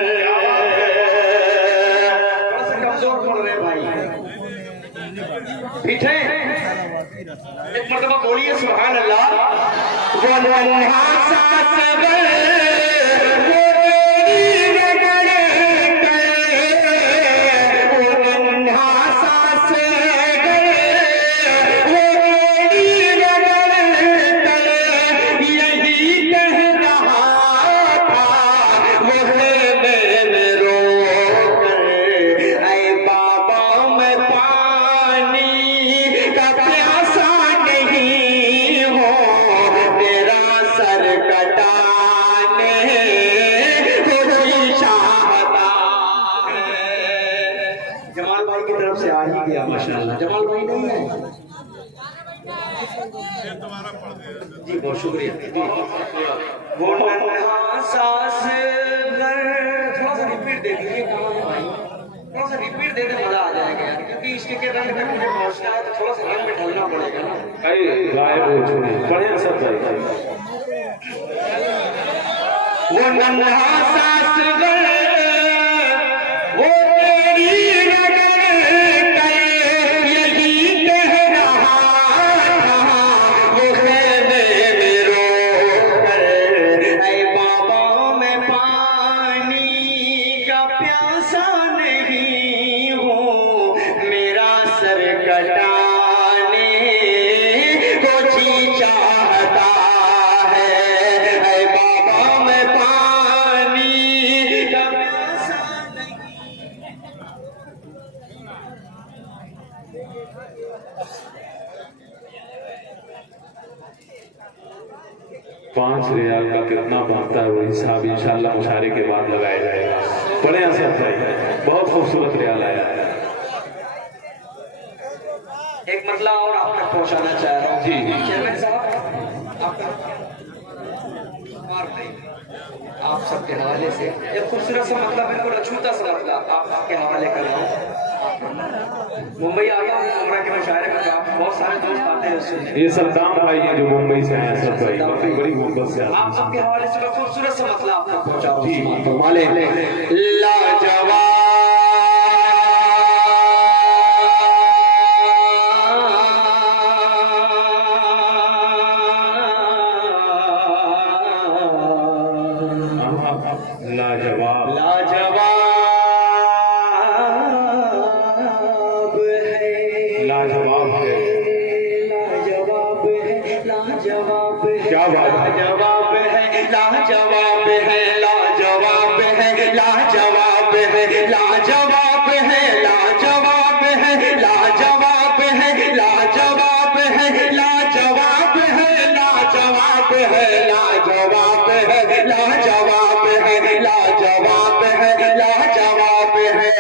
थोड़ा सा कमजोर बोल रहे भाई, ठीक है? एक मरतबा बोलिए सुभान अल्लाह। वो नन्हा सा सबर जमाल भाई की तरफ से आ ही गया माशाल्लाह। जमाल भाई नहीं है जी, बहुत शुक्रिया जी। वो नन्हा सा सबर। थोड़ा सा रिपीट दे दीजिए कहाँ है भाई, थोड़ा सा रिपीट दे दे, मजा आ जाएगा यार, क्योंकि इसके रंग में मुझे पहुंचना है तो थोड़ा सा रंग में ढलना पड़ेगा ना। भाई गायब हो चुके बढ़िया सब भाई। वो नन्हा सा सबर वो तेरी नजर करे यही कह रहा था। वो खेमे में रोकर ऐ बाबा मैं पानी का प्यासा नहीं हूँ, मेरा सर कटाने को जी चाहता है। ऐ बाबा मैं पानी का प्यासा नहीं। 5 रियाल का कितना बनता है वो हिसाब इंशाल्लाह मुशारे के बाद लगाया जाएगा। बड़े असर भाई, बहुत खूबसूरत रियाल आया है। एक मतलब और आप तक पहुंचाना चाह रहा हूँ जी। चेयरमैन साहब, आपका आप सबके हवाले से एक खूबसूरत सा मतलब, बिल्कुल अछूता सा मतलब आपके हवाले कर रहा हूँ। मुंबई आता हूँ उम्र के मुशायरे में, तो आप बहुत सारे दोस्त आते हैं सुनने। ये सद्दाम भाई हैं जो मुंबई से आए सब भाई, काफी बड़ी मोहब्बत से आते आप हैं। सबके हवाले से मैं खूबसूरत सा मतलब आप तक पहुंचा रहा हूँ। माले लाजवाब लाजवाब लाजवाब है, लाजवाब है। लाजवाब है, लाजवाब है, क्या बात है? लाजवाब है, लाजवाब है, लाजवाब है, लाजवाब है, लाजवाब है, लाजवाब है, लाजवाब है, लाजवाब है, लाजवाब है, लाजवाब है, लाजवाब है, लाजवाब है, लाजवाब है, लाजवाब है।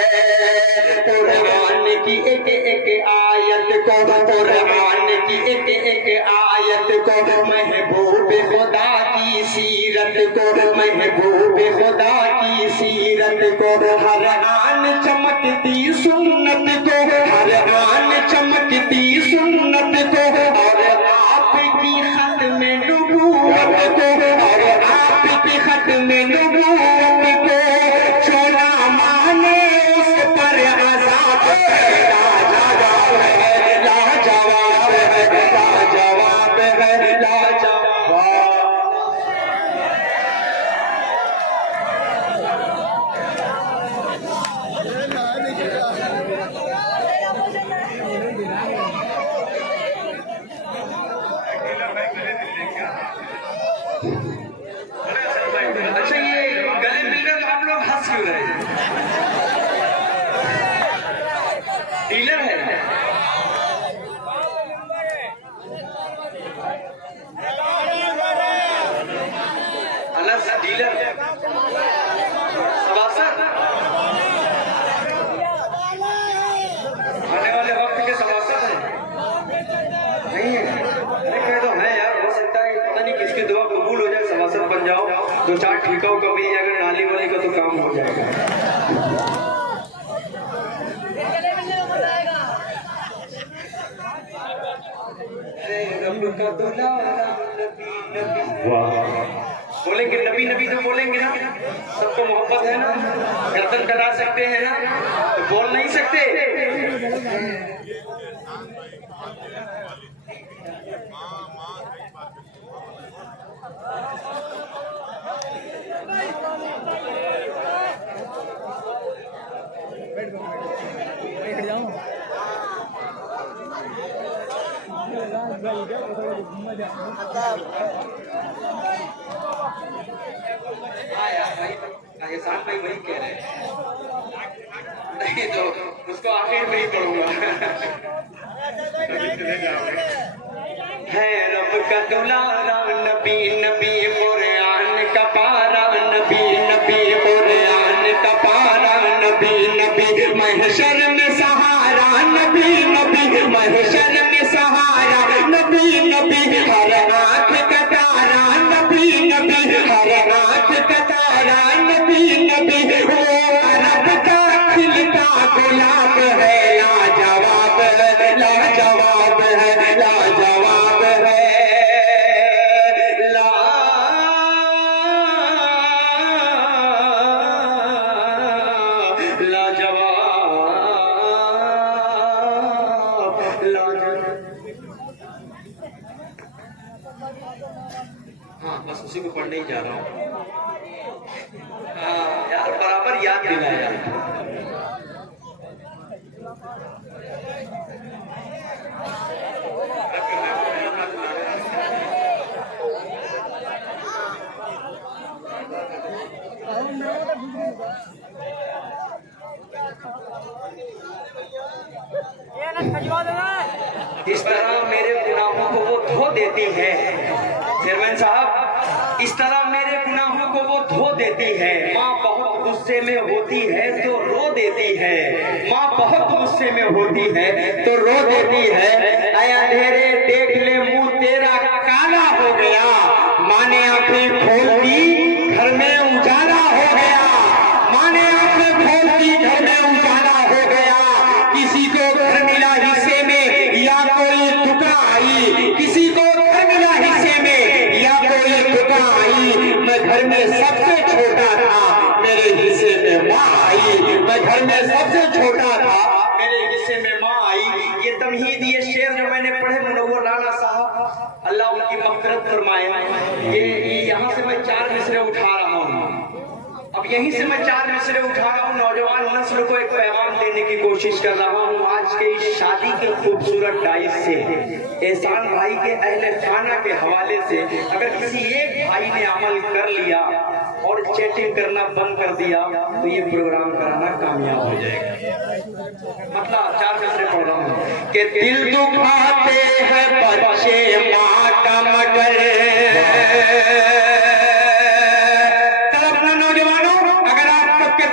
कुरान की एक एक आयत को, कुरान की एक एक आयत को, महबूब खुदा की सीरत को, महबूब खुदा की सीरत को, हर आन चमकती सुन्नत को, हर आन चमकती सुन्नत को, और आपकी खत में नबूवत को, और आपकी खत में नबूवत को, छोड़ा माने उस पर आजाद है। लाजवाब है, लाजवाब है, लाजवाब है, लाजवाब। अच्छा, ये गले मिलकर आप लोग हंस क्यों रहे हैं? डीलर है अलग सा डीलर सभासद आने वाले वक्त के सभासद है नहीं है? अरे कह तो है यार, हो सकता है पता नहीं किसकी दुआ कबूल हो जाए, सभासद बन जाओ, 2-4 ठीकाओं का भी अगर नाली वाली का तो काम हो जाएगा। अरे रब का दुलारा नबी नबी, वाह, बोलेंगे नबी नबी सबको मोहब्बत है ना? गर्दन कटा सकते हैं ना? तो बोल नहीं सकते? बैठ जाओ हाँ यार भाई, एहसान भाई वही कह रहे हैं। नहीं तो उसको आखिर में ही पढ़ूंगा। है रब का दुलारा नबी नबी कुरान का पारा, नबी नबी कुरान का पारा, नबी नबी महशर में सहारा, नबी नबी महशर में सहारा, नबी नबी हर आँख का तारा, नबी नबी हर आँख का तारा, नबी नबी वो रब का खिलता गुलाब है, लाजवाब है, लाजवाब है, लाजवाब है, हाँ बस उसी को पढ़ने ही जा रहा हूँ। हाँ यार बराबर याद दिलाया। इस तरह मेरे गुनाहों को वो धो देती है। चेयरमैन साहब, इस तरह मेरे गुनाहों को वो धो देती है। माँ बहुत गुस्से में होती है तो रो देती है, माँ बहुत गुस्से में होती है तो रो देती है। ऐ अंधेरे देख ले मुंह तेरा काला हो गया, माँ ने आंखें खोल दी घर में उजाला हो गया, माँ ने आंखें खोल दी घर में उजाला हो गया। किसी को घर मिला हिस्से में या कोई टुकड़ा आई, किसी को घर मिला हिस्से में या कोई टुकड़ा आई। मैं घर में सबसे छोटा था, मेरे हिस्से में माँ आई। मैं घर में सबसे छोटा था, मेरे हिस्से में माँ आई। ये तमहीद, ये शेर जो मैंने पढ़े मुनव्वर राणा साहब, अल्लाह उनकी मग़फ़िरत फरमाए। ये यहाँ से मैं 4 मिसरे उठा रहा हूँ। अब यहीं से मैं 4 मिसरे उठा रहा हूँ। नौजवान नस्ल को एक पैगाम देने की कोशिश कर रहा हूँ आज के इस शादी के खूबसूरत डाइस से, एहसान भाई के अहले खाना के हवाले से। अगर किसी एक भाई ने अमल कर लिया और चैटिंग करना बंद कर दिया तो ये प्रोग्राम कराना कामयाब हो जाएगा। मतलब 4 मिसरे पढ़ रहा हूँ कि दिल दुखाते हैं बच्चे माँ का मगर।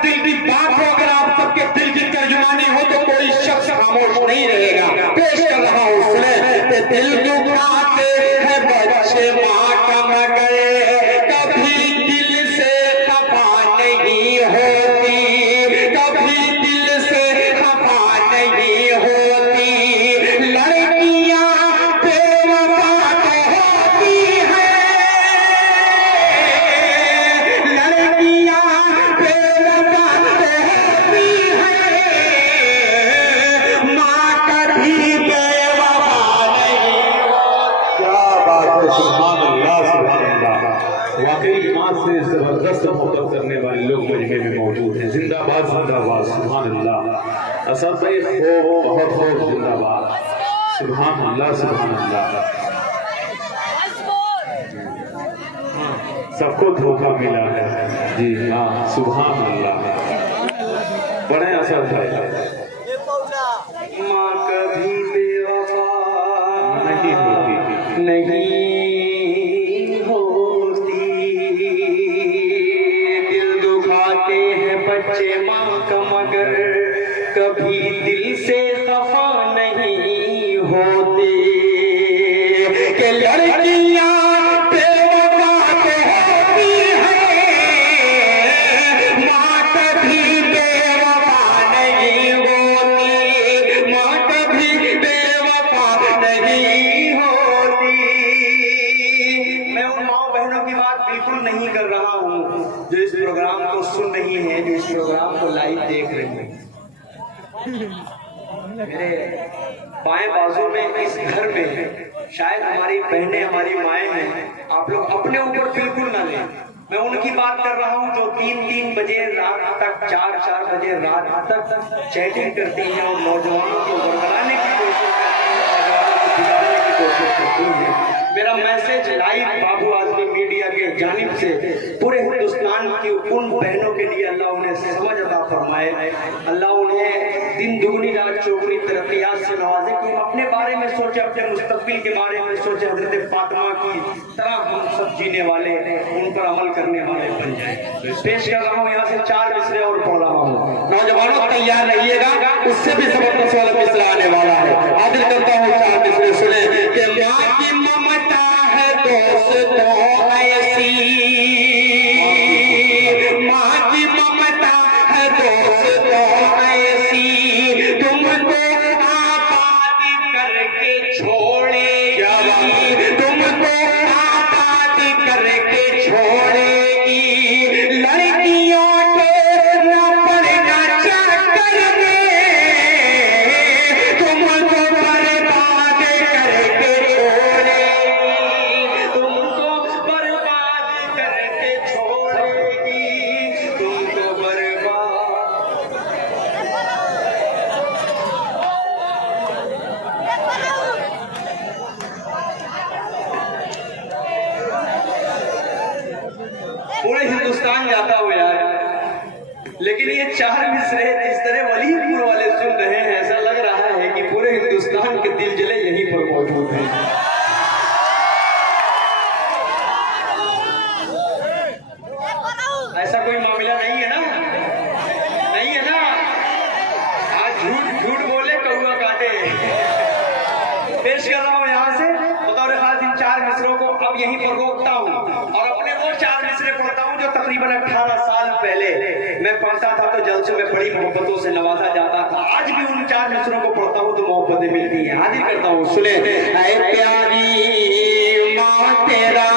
दिल की बात हो, अगर आप सबके दिल की तर्जुमानी हो तो कोई शख्स खामोश नहीं रहेगा। पेश कर रहा हूँ, सुने। दिल दुखाते हैं बच्चे माँ का मगर, कभी दिल से खफा नहीं होती, कभी दिल से खफा नहीं होती। लड़कियाँ बेवफा तो होती है, लड़कियाँ वाकई माँ से जबरदस्त मोहब्बत करने वाले लोग मजमे में मौजूद हैं। जिंदाबाद जिंदाबाद, सुभान अल्लाह। असद भाई खूब, बहुत खूब, जिंदाबाद, सुभान अल्लाह, सुभान अल्लाह। सबको धोखा मिला है जी, हाँ, सुभान अल्लाह। बड़े असद भाई, माँ कभी बेवफा नहीं होती, नहीं होती। दिल दुखाते हैं बच्चे माँ का मगर, कभी दिल से खफा नहीं होती। कि लड़कियाँ बेवफा तो होती हैं, माँ कभी बेवफा नहीं होती, माँ कभी बेवफा नहीं होती। मैं उन माँ बहनों की बात बिल्कुल नहीं कर रहा हूँ, जो इस प्रोग्राम को सुन रही है, जो इस प्रोग्राम को लाइव देख रही है। मेरे बाएं बाजू में इस घर में शायद हमारी बहनें, हमारी माएँ हैं। आप लोग अपने ऊपर बिल्कुल ना लें। मैं उनकी बात कर रहा हूँ जो 3-3 बजे रात तक, 4-4 बजे रात तक चैटिंग करती हैं और नौजवानों को बरगलाने की कोशिश करती हैं, नौजवानों को बिगाड़ने की कोशिश करती हैं। मेरा मैसेज लाइव बाबू आजमी मीडिया के जानिब से पूरे हिंदुस्तान की उन बहनों के लिए, अल्लाह उन्हें समझ अता फरमाए, अल्लाह उन्हें दिन दुगनी रात चौगुनी तरक्कियात से नवाजे कि हम अपने बारे में सोचे, अपने मुस्तकबिल के बारे में सोचे, हजरत फातिमा की तरह हम सब जीने वाले, उन पर अमल करने वाले बन जाए। पेश कर रहा हूँ यहाँ से 4 मिसरे और पढ़ रहा हूँ। नौजवानों तैयार रहिएगा, उससे भी जबरदस्त वाला मिसरा आने वाला है। हाजिर करता हूँ 4 मिसरे, सुने कि माँ की ममता है दोस्तों ऐसी, माँ की ममता है दोस्तों ऐसी, तुमको आबाद करके छोड़ेगी, तुमको आबाद करके छोड़ेगी, लड़कियों के न पड़ना चक्कर में, तुमको बर्बाद करके छोड़ेगी, तुमको बर्बाद करके छोड़ेगी, तुमको बर्बाद। पूरे हिंदुस्तान जाता हो यार, लेकिन ये 4 मिसरे जिस तरह वलीपुर वाले सुन रहे हैं, ऐसा लग रहा है कि पूरे हिंदुस्तान के दिलजले यहीं पर मौजूद हैं। ऐसा कोई मामला नहीं है ना, नहीं है ना? आज झूठ झूठ बोले कौआ काटे। पेश कर रहा हूँ यहाँ से बतौर खास इन 4 मिसरों को अब यहीं पर रोकता हूँ और अपने वो 4 मिसरे पढ़ता हूँ जो तकरीबन 18 साल पहले मैं पढ़ता था तो जलसों में बड़ी मोहब्बतों से नवाजा जाता था। आज भी उन 4 मिसरों को पढ़ता हूँ तो मोहब्बतें मिलती हैं। हाजिर करता हूँ, सुने। ऐ प्यारी माँ तेरा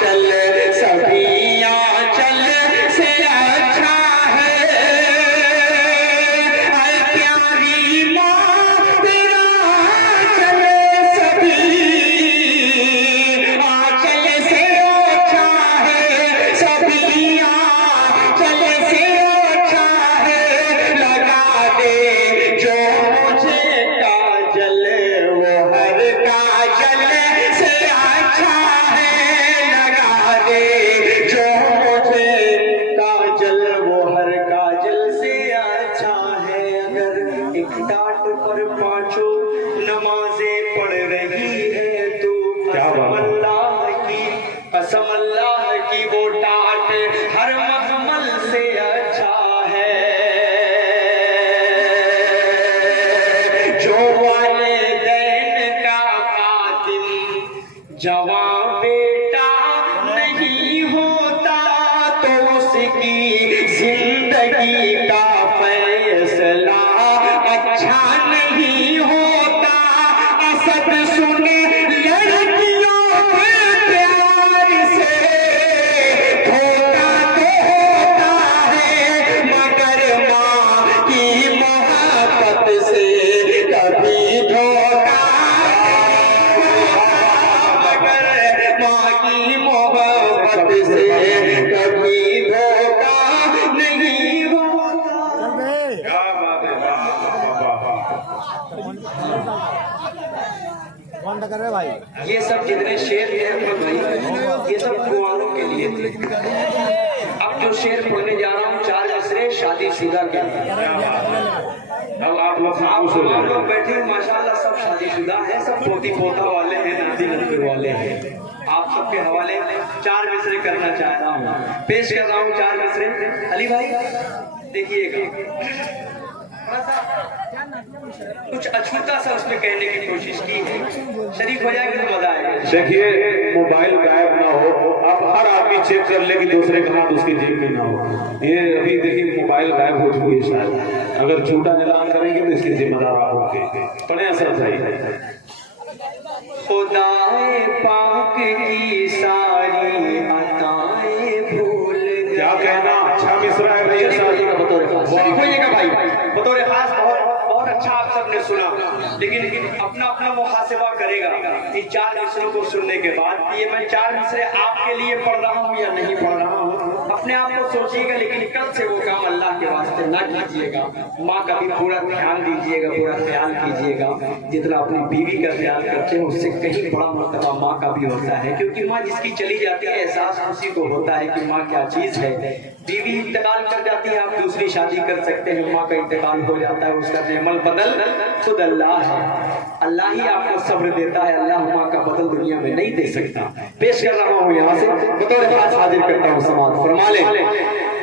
चल सभी आंचल से अच्छा है, ऐ प्यारी माँ तेरा चल सभी आंचल से अच्छा है, सभी आंचल से अच्छा है, लगा दे जो मुझे काजल वो हर काजल से अच्छा है, लगा दे जो मुझे काजल वो हर काजल से अच्छा है। अगर एक टाट पर 5 नमाजें पढ़ रही है तो कसम अल्लाह की वो टाट हर मखमल से अच्छा है। जो वालिदैन का खातिम जवां बेटा नहीं होता तो उसकी जिंदगी का फैसला अच्छा नहीं होता। असद सुने लड़कियों के प्यार से, धोखा तो होता है मगर माँ की मोहब्बत से कभी धोखा, मगर माँ की मोहब्बत से कभी धोखा नहीं होता। क्या बात है, वाह, वाह, वाह, वाह। बंद कर रहे भाई। ये सब जितने शेर हैं भाई, ये सब कुंवारों के लिए थे। अब जो शेर पढ़ने जा रहा हूँ 4 मिसरे शादीशुदा के लिए। अब आप लोग आप लोग बैठे हैं माशाल्लाह, सब शादीशुदा हैं, सब पोती पोता वाले हैं, नाती नंदी वाले हैं। आप सबके हवाले 4 मिसरे करना चाह रहा हूँ, पेश कर रहा हूँ 4 मिसरे। अली भाई देखिएगा, कुछ अछूता सा उसमें कहने की कोशिश की है, शरीक हो जाएगा तो मजा आएगा। देखिए, मोबाइल गायब ना हो, अब हर आदमी चेक कर ले कि दूसरे का हाथ उसकी जेब में ना हो। ये अभी देखिए मोबाइल गायब हो चुकी है शायद, अगर झूठा ऐलान करेंगे तो इसके जिम्मेदार आप होंगे। पढ़े असर चाहिए। खुदाए पाक की सारी अताएं क्या कहना, अच्छा मिसरा है भैया साहब। बतौर खास होइएगा भाई, बतौर खास बहुत अच्छा आप सबने सुना, लेकिन अपना अपना मुहासिबा करेगा इन 4 मिसरों को सुनने के बाद ये मैं 4 मिसरे आपके लिए पढ़ रहा हूँ या नहीं पढ़ रहा हूँ, अपने आप को सोचिएगा। लेकिन कल से वो काम अल्लाह के वास्ते ना कीजिएगा। माँ का भी पूरा ध्यान दीजिएगा, पूरा ख्याल कीजिएगा। जितना अपनी बीवी का ख्याल करते हैं उससे कहीं बड़ा मर्तबा माँ का भी होता है, क्योंकि माँ जिसकी चली जाती है एहसास उसी को होता है कि माँ क्या चीज है। बीवी इंतकाल कर जाती है, आप दूसरी शादी कर सकते हैं, माँ का इंतकाल हो जाता है, उसका नेमल बदल खुद अल्लाह है। अल्लाह ही आपको सब्र देता है, अल्लाह माँ का बदल दुनिया में नहीं दे सकता। पेश कर रहा हूँ यहाँ से बतौर खास हाजिर करता हूँ समाज फरमा ले।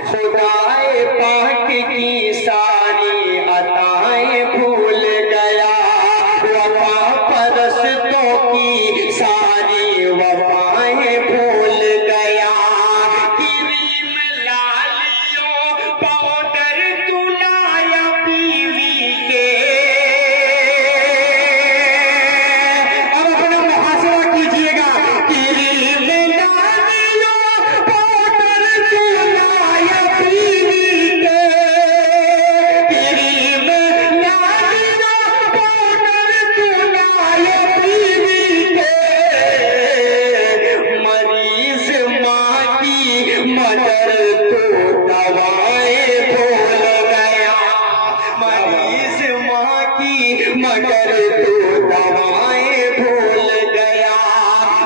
खुदाए पाक की सारी अताएं भूल गया, वफा परस्तों की सारी वफाएं भूल गया। क्रीम लालियों पाउडर तुलाया बीवी के, अब अपना मुहासबा कीजिएगा। क्रीम लालियों पाउडर तुलाया बीवी के, क्रीम लालियों पाउडर तुलाया बीवी के। मरीज माँ की मदर तो दवाएं भूल गया, मरीज माँ की मगर तो दवाएं भूल गया।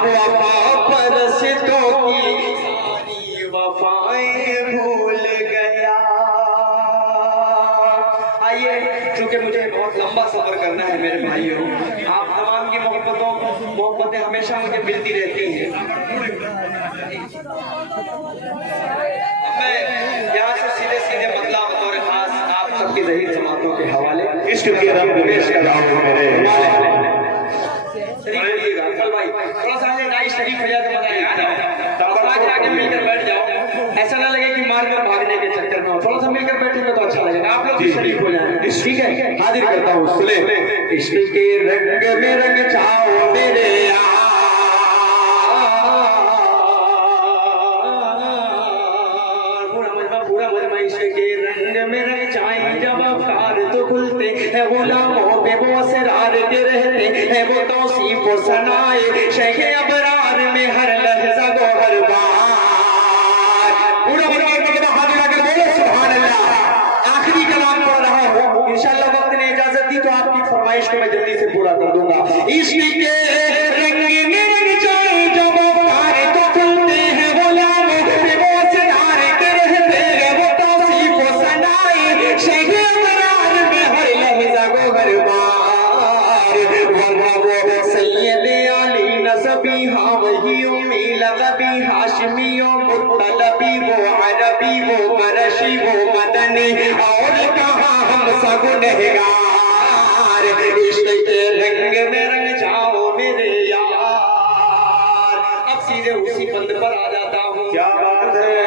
वफा परस्तों की सारी वफाएं भूल गया। आइए, चूंकि मुझे बहुत लंबा सफर करना है मेरे भाइयों, आप तमाम की मोहब्बतें हमेशा मुझे मिलती रहती हैं। मैं यहाँ से सीधे सीधे मतलब बतौर खास आप सबकी ज़हीर जमातों के हवाले इश्क के रंग पेश कर रहा हूँ मेरे। शरीफ होइएगा। चल भाई, थोड़ा सा नाई शरीफ हो जाए तो मजा नहीं आता। आके मिलकर बैठ जाओ, ऐसा ना लगे कि मारकर भागने के चक्कर में हो। थोड़ा सा मिलकर बैठेंगे तो अच्छा लगेगा। आप लोग भी शरीफ हो जाएं, ठीक है? हाजिर करता हूँ सुने। इश्क के रंग में रंग जाओ मेरे यार, पूरा मजमा इश्क के रंग में रंग जाए। जब अफकार तो खुलते हैं गुलामों पे वो असरार के रहते हैं, वो तौसीफ वो सनाए शेख अबरार में हर लहजा गो हर बार। पूरा हाथ लगाकर बोलो सुभान अल्लाह। आखिरी कलाम पढ़ रहा हूँ, इंशाअल्लाह वक्त ने इजाजत दी तो आपकी फरमाइश को मैं जल्दी से पूरा कर दूंगा। इश्क के रंग में रंग जाए जब अफकार तो खुलते हैं गुलामों पे वो असरार के रहते हैं, वो तौसीफ वो सनाए शेख अबरार में हर लहजा गो हर बार। वरना वो सैयद अली नसबी हाँ वही उम्मी लगबी हाशमियों मुत्तलबी, वो अरबी वो करशी वो मदनी, और कहाँ हम सगुनहगार। इश्क के रंग में रंग जाओ मेरे यार। अब सीधे उसी बंद पर आ जाता हूँ। क्या बात है,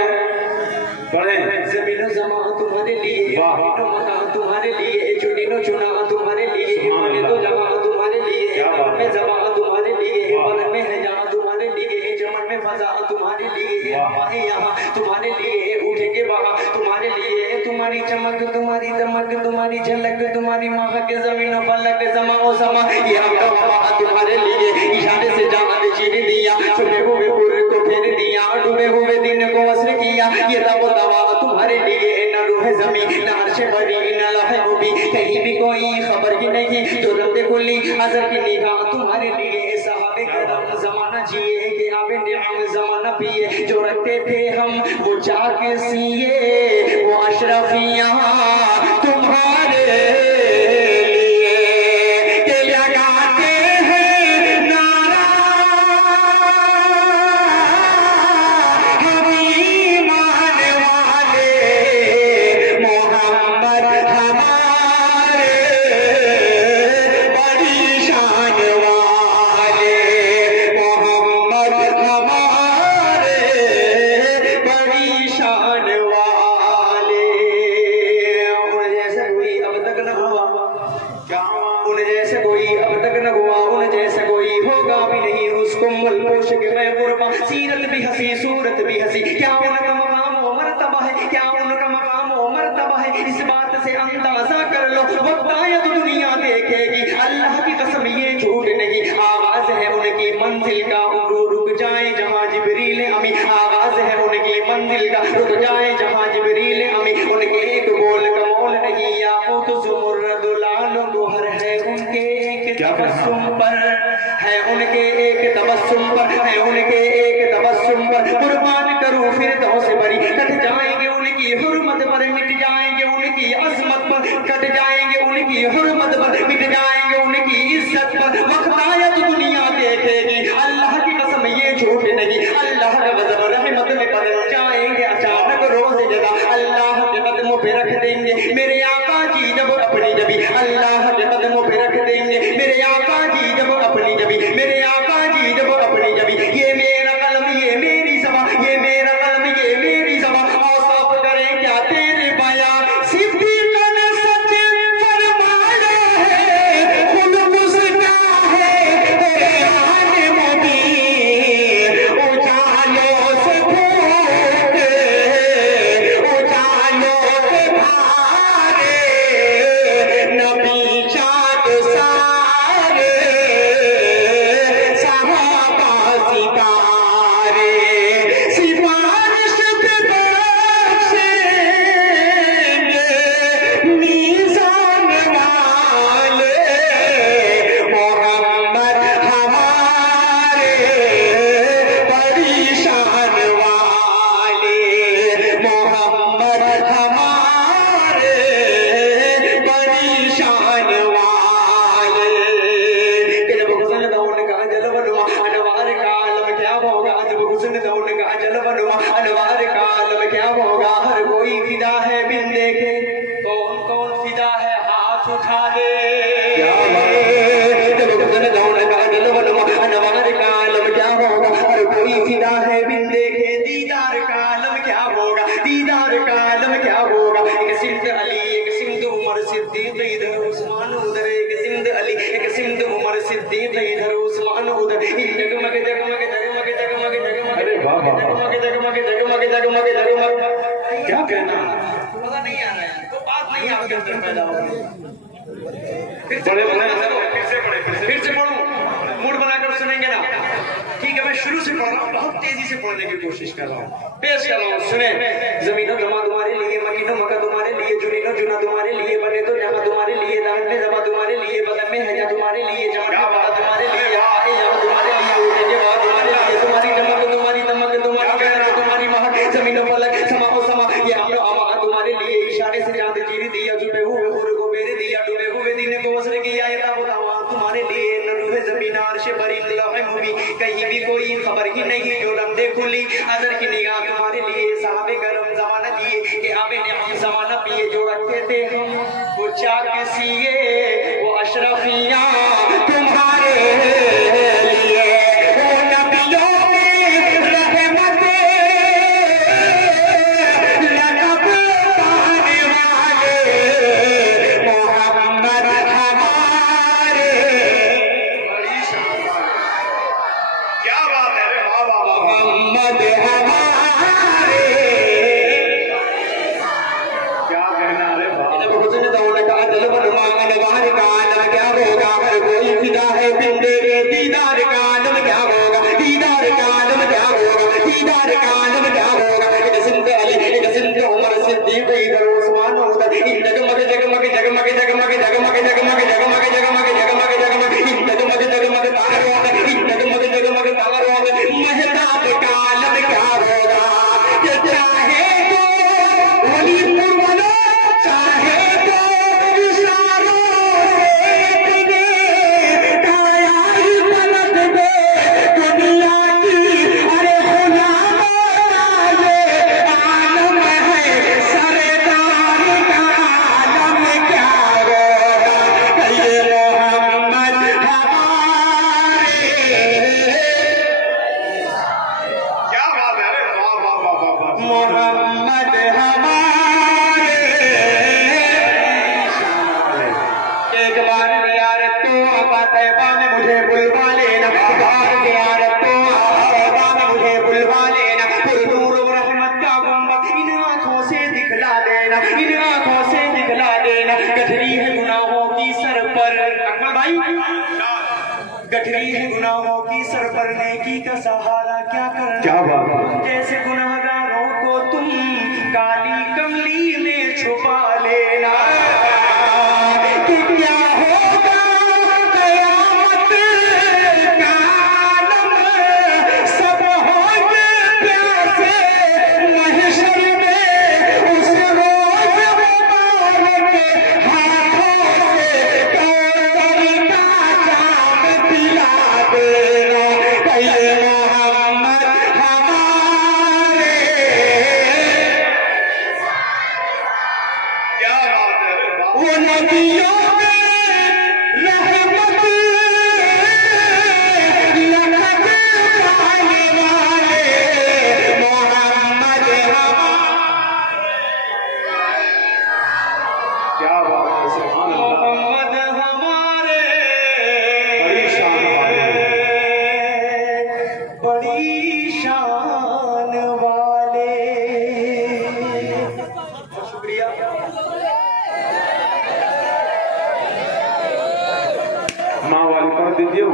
पढ़े। ज़मीनो ज़मा तुम्हारे लिए, वाह। मीनो मना तुम्हारे लिए, चुनिनो चुना तुम्हारे लिए, मने तो जमा तुम्हारे लिए, क्या बात मन में जमा तुम्हारे लिए, मन में है जहाँ तुम्हारे लिए, चमन में फजा तुम्हारे लिए, हवाएं यहाँ तुम्हारे लिए, उठेंगे वहाँ तुम्हारे लिए। तुम्हारी चमक तुम्हारी दमक तुम्हारी झलक तुम्हारी महक ज़मीनो फलक ज़मा ओ समा, ये हवा हवा तुम्हारे लिए। इशारे से जान चीर दिया, छुपे हुए पुर को फेर दिया, डूबे हुए दिन को वस्र किया। ये दबो दवा तुम्हारे लिए, न रूह ज़मीं न अर्श बरी न लौह मुबी, कहीं भी कोई खबर ही नहीं। जो रब्बे कुली अज़र की निगाह तुम्हारे लिए। सहाबे करम ज़माना जिए कि आबे निअम ज़माना पिए, जो रखते थे हम वो चाक सिए, वो अशरफियाँ तुम्हारे लिए के लगाते हैं नारा, हम ईमान वाले मोहम्मद हमारे बड़ी शान वाले, मोहम्मद हमारे बड़ी शान वाले। उन जैसा कोई अब तक न हुआ, क्या उन जैसा कोई अब तक न हुआ, उन जैसा कोई होगा भी नहीं। उसको मुल पोश के मैं कुर्बान, सीरत भी हंसी सूरत भी हंसी, क्या उनका मकाम वो मरता मंजिल का रुक जाए जहाँ जिब्रील अमी उनके एक बोल का मोल नहीं याकूत ज़ुमर्रद लाल गोहर है उनके एक तबस्सुम पर है उनके एक तबस्सुम पर है उनके एक तबस्सुम पर कुर्बान करूं फिर तो से बरी कट जाएंगे उनकी हुर्मत पर मिट जाएंगे उनकी अजमत पर कट जाएंगे उनकी हुर्मत पर मिट जाएंगे उनकी इज्जत पर वक्त आया तो दुनिया देखेगी अल्लाह की कसम ये झूठ नहीं अल्लाह का गज़ब रहमत में बदल जाएंगे अचानक रोज़ जदा अल्लाह के कदमों पे रख देंगे मेरे आका जी जब अपनी जबी अल्लाह के कदमों पे रख देंगे मेरे आका जी जब अपनी जबी मेरे आका जी जब अपनी जबी ये मेरा कलम ये मेरी ज़बां ये मेरा कलम ये मेरी ज़बां औसाफ करें क्या तेरे बयान सिद्दीक़ ने सच फरमाया है खुद मुस्ता है तेरे आने मुबीन उजालों से फूट उजालों से भारे नबी चाँद सारे सहाबा सितारे सिफारिश पे बख्शेंगे मीज़ान वाले मोहम्मद हमारे परेशान वाले मोहम्मद हमारे परेशान वाले जब हुस्न दौन का जलवनुमा अनवार का आलम क्या होगा जब हुस्न दौन का जलवनुमा अनवार का आलम क्या होगा हर कोई फिदा है बिन देखे कौन कौन फिदा है हाथ उठा दे जब हुस्न दौन का जलवनुमा अनवार का आलम क्या होगा हर कोई फिदा है बिन देखे दीदार का आलम क्या होगा दीदार का आलम क्या होगा एक सिंध अली एक सिंध उमर सिद्दीक इधर उस्मान उधर एक सिंध अली एक सिंध उमर सिद्दीक इधर उस्मान उधर जगमग जगमग जगमग जगमग जगमग अरे वाह, वाह, वाह। जगमग जगमग जगमग जगमग क्या कहना पता नहीं आ रहा है तो बात नहीं आपके अंदर पैदा हो रही फिर से पढ़ो फिर से पढ़ो मूड बनाकर सुनेंगे ना ठीक है मैं शुरू से पढ़ रहा हूँ बहुत तेजी से पढ़ने की कोशिश कर रहा हूँ पेश कर रहा हूँ सुने जमीनो जमा तुम्हारे लिए मकीनो मक्का तुम्हारे लिए जुनीनो जुना तुम्हारे लिए बने तो जमा तुम्हारे लिए दान में जमा तुम्हारे लिए बदन में है तुम्हारे लिए जमा तुम्हारे लिए आए यहाँ तुम्हारे लिए उठेंगे वहाँ तुम्हारे लिए तुम्हारी नमक तुम्हारी दमक तुम्हारी गहरा तुम्हारी महक जमीनो फलक समा ओ समा ये हम अमा तुम्हारे लिए इशारे से चांद चीर दिया जुबे हुए हुर को मेरे दिया डूबे हुए दिन को वसर किया ये ताबुतावा तुम्हारे लिए न रूहे ज़मीन अर्श बरी लौह मुबी कहीं भी कोई खबर ही नहीं जो रमदे खुली अजर की निगाह तुम्हारे लिए साहबे गरम जमाना दिए कि आबे ने हम जमाना पिए जो रखे थे हम वो चाक सिए वो अशरफियां तुम्हारे लिए वो नबियों में रहमत लक़ब पाने वाले मोहम्मद हमारे क्या बात है रे वाह वाह वाह मोहम्मद हमारे क्या कहना रे वाह जब हुस्न दौन का जलवनुमा अनवार का आलम क्या होगा हर कोई फिदा है बिन देखे दीदार का आलम क्या होगा दीदार का आलम क्या होगा दीदार का आलम क्या होगा एक सिंध अली एक सिंध उमर सिद्दीक इधर उस्मान उधर इन जगमग जगमग जगमग जगमग जगमग जगमग जगमग जगमग जगमग जगमग इन जगमग जगमग तारों में इन जगमग जगमग तारों में महताब का आलम क्या होगा ये चाहे तो वली पुरवनो चाहे तो इशारों से दे काया ही पलट दे दुनिया की अरे गुलाम ये आलम है सरदार का आलम क्या होगा ये मोहम्मद हमारे क्या बात है रे वाह वाह वाह वाह वाह मोहम्मद हमारे एक बार यार तो आका तैबा में मुझे बुलवा लेना बार यार तो आका तैबा में मुझे बुलवा लेना पुरनूर व रहमत का गुंबद इन आंखों से दिखला देना इन आंखों से दिखला देना गठरी है गुनाहों की सर पर अकबर भाई गठरी है गुनाहों की सर पर नेकी का सहारा क्या करना क्या बात है जैसे गुनाहगारों को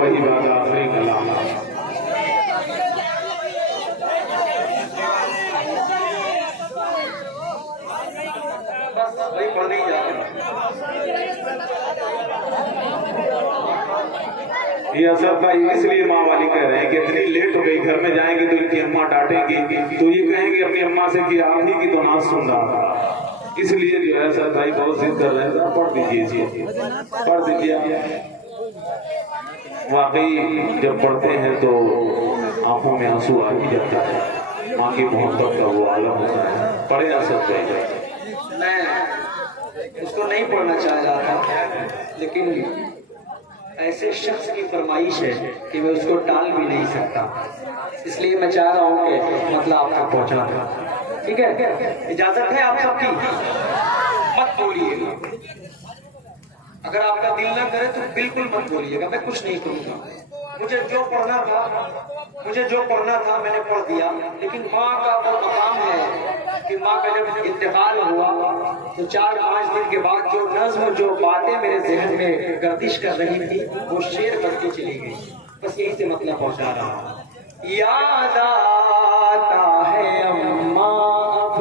वही बात आखिरी कलाम। वही पढ़ने ही जा रहे ये असर भाई इसलिए माँ वाली कह रहे हैं कि इतनी लेट हो गई, घर में जाएंगे तो इनकी अम्मा डांटेंगी, तो ये कहेंगे अपनी अम्मा से कि आप ही की तो नाच सुन रहा था। इसलिए जो है सर भाई बहुत जिद कर रहे हैं, पढ़ दीजिए, पढ़ दीजिए। वाकई जब पढ़ते हैं तो आंखों में आंसू आ ही जाता है, माँ की मोहब्बत का वो आलम होता है। पढ़े आ सकते हैं। मैं उसको नहीं पढ़ना चाह रहा था, लेकिन ऐसे शख्स की फरमाइश है कि मैं उसको टाल भी नहीं सकता, इसलिए मैं चाह रहा हूँ कि मतलब आप तक पहुँचना था। ठीक है, इजाजत है आप सबकी? मत बोलिएगा, अगर आपका दिल ना करे तो बिल्कुल मत बोलिएगा, मैं कुछ नहीं करूँगा। मुझे जो पढ़ना था मैंने पढ़ दिया, लेकिन माँ का वो मकाम है कि माँ का जब इंतकाल हुआ तो 4-5 दिन के बाद जो नज्म, जो बातें मेरे ज़हन में गर्दिश कर रही थी, वो शेर बनती चली गई। बस यही से मतलब पहुंचा रहा हूँ। याद आता है अम्मा अब,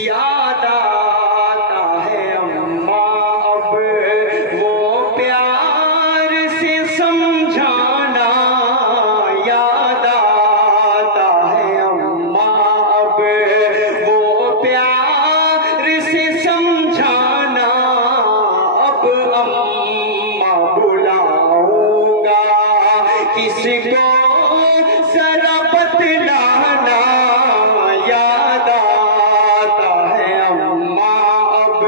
याद आता है अम्मा अब, वो प्यार से समझाना, याद आता है अम्मा अब, वो प्यार से समझाना। अब अम्मा बुलाऊंगा किसको जरा बतलाना, याद आता है अम्मा अब,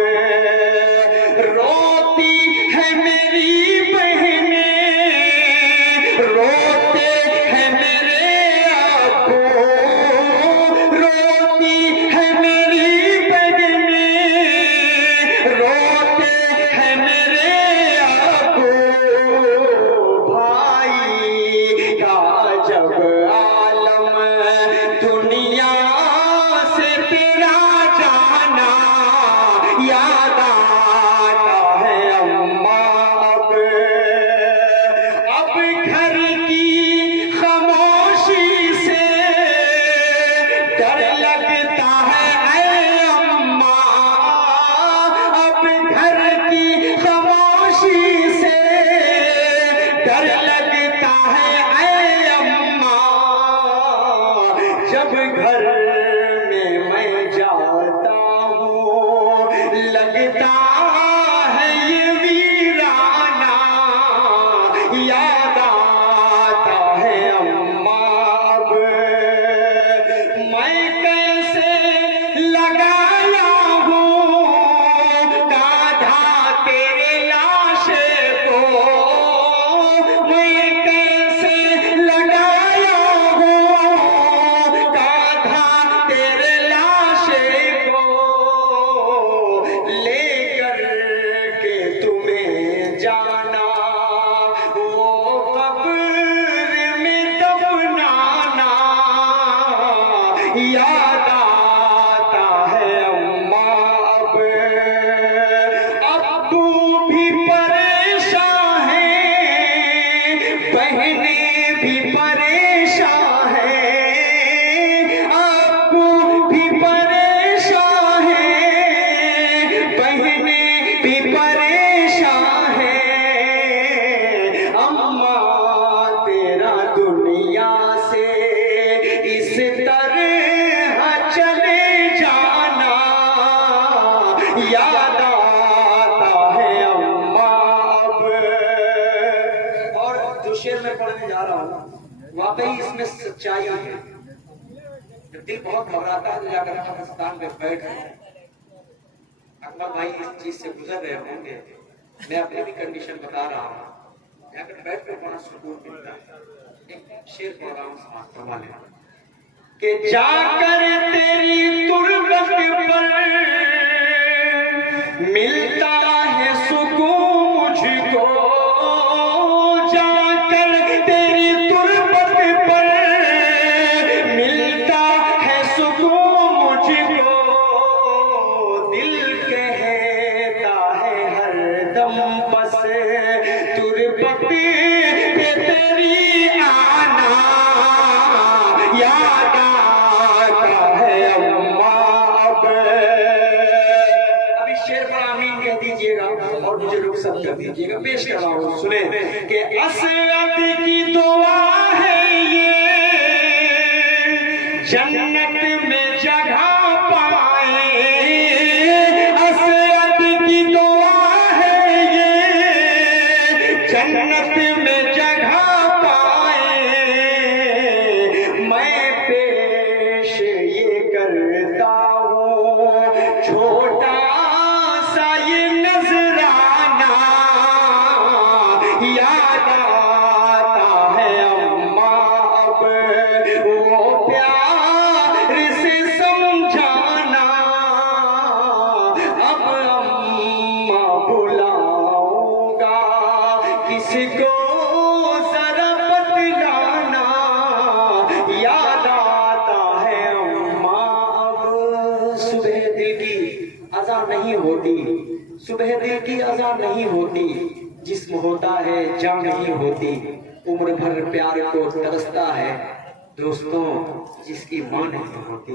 रोती है मेरी बहनें, रोते हैं मेरे अब्बू, रोती है मेरी बहनें, रोते हैं मेरे अब्बू, भाई का जब आलम दुनिया से तेरा जाना, याद आता है अम्मा अब घर की खामोशी से डर लगता है ऐ अम्मा, अब घर की खामोशी से डर लगता है ऐ अम्मा, जब घर में मैं जाता हूँ लगता है ये वीराना, याद आता है अम्मा अब, मैं कैसे लगाया हूँ कांधा तेरे लाशे को, मैं कैसे लगाया हूँ कांधा तेरे लाशे को, लेकर के तुम्हें जाना वो कब्र में दफनाना, याद आता है अम्मा अब, अब्बू भी परेशान है, बहनें भी परेशान है, अब्बू भी परेशान है, बहनें भी परेशान है, अम्मा तेरा दुनिया से इस तरह चले जाना, याद आता है अम्मा अब। और जो शेर मैं पढ़ने जा रहा हूँ वाकई इसमें सच्चाई है। जब दिल बहुत घबराता है तो जाकर पाकिस्तान में बैठ अकबर भाई इस चीज से गुजर रहे होंगे, मैं अपनी भी कंडीशन बता रहा हूँ, जाकर बैठ कर बड़ा सुकून मिलता है। एक शेर पढ़ रहा हूँ, समाज करवा लेना कि जाकर तेरी तुरबत पर मिलता है सुकून मुझको, जाकर तेरी तुरबत पर मिलता है सुकून मुझको, दिल कहता है हर दम बस तुरबत कर दीजिएगा। पेश कर रहा हूँ, सुने कि असद की दुआ है ये जन्नत में जगह पाए, असद की दुआ है ये जन्नत में जगह पाए। मैं पेश ये करता हूँ छोटा सा ये नजराना, याद आता है अम्मा अब वो प्यार से समझाना। अब अम्मा बुलाऊंगा किसको जरा बतलाना, याद आता है अम्मा अब। सुबह दिल की अज़ान नहीं होती, सुबह दिल की अज़ान नहीं होती, जिस्म होता है जान नहीं होती, उम्र भर प्यार को तरसता है दोस्तों जिसकी माँ नहीं होती,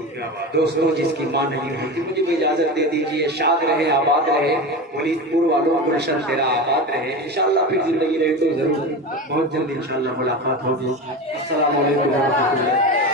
दोस्तों जिसकी माँ नहीं होती। मुझे भी इजाजत दे दीजिए। शाद रहे, आबाद रहे, वलीदपुर वालों गुलशन तेरा आबाद रहे। इंशाल्लाह फिर जिंदगी रहे तो जरूर बहुत जल्द इंशाल्लाह मुलाकात होगी। अस्सलाम वालेकुम।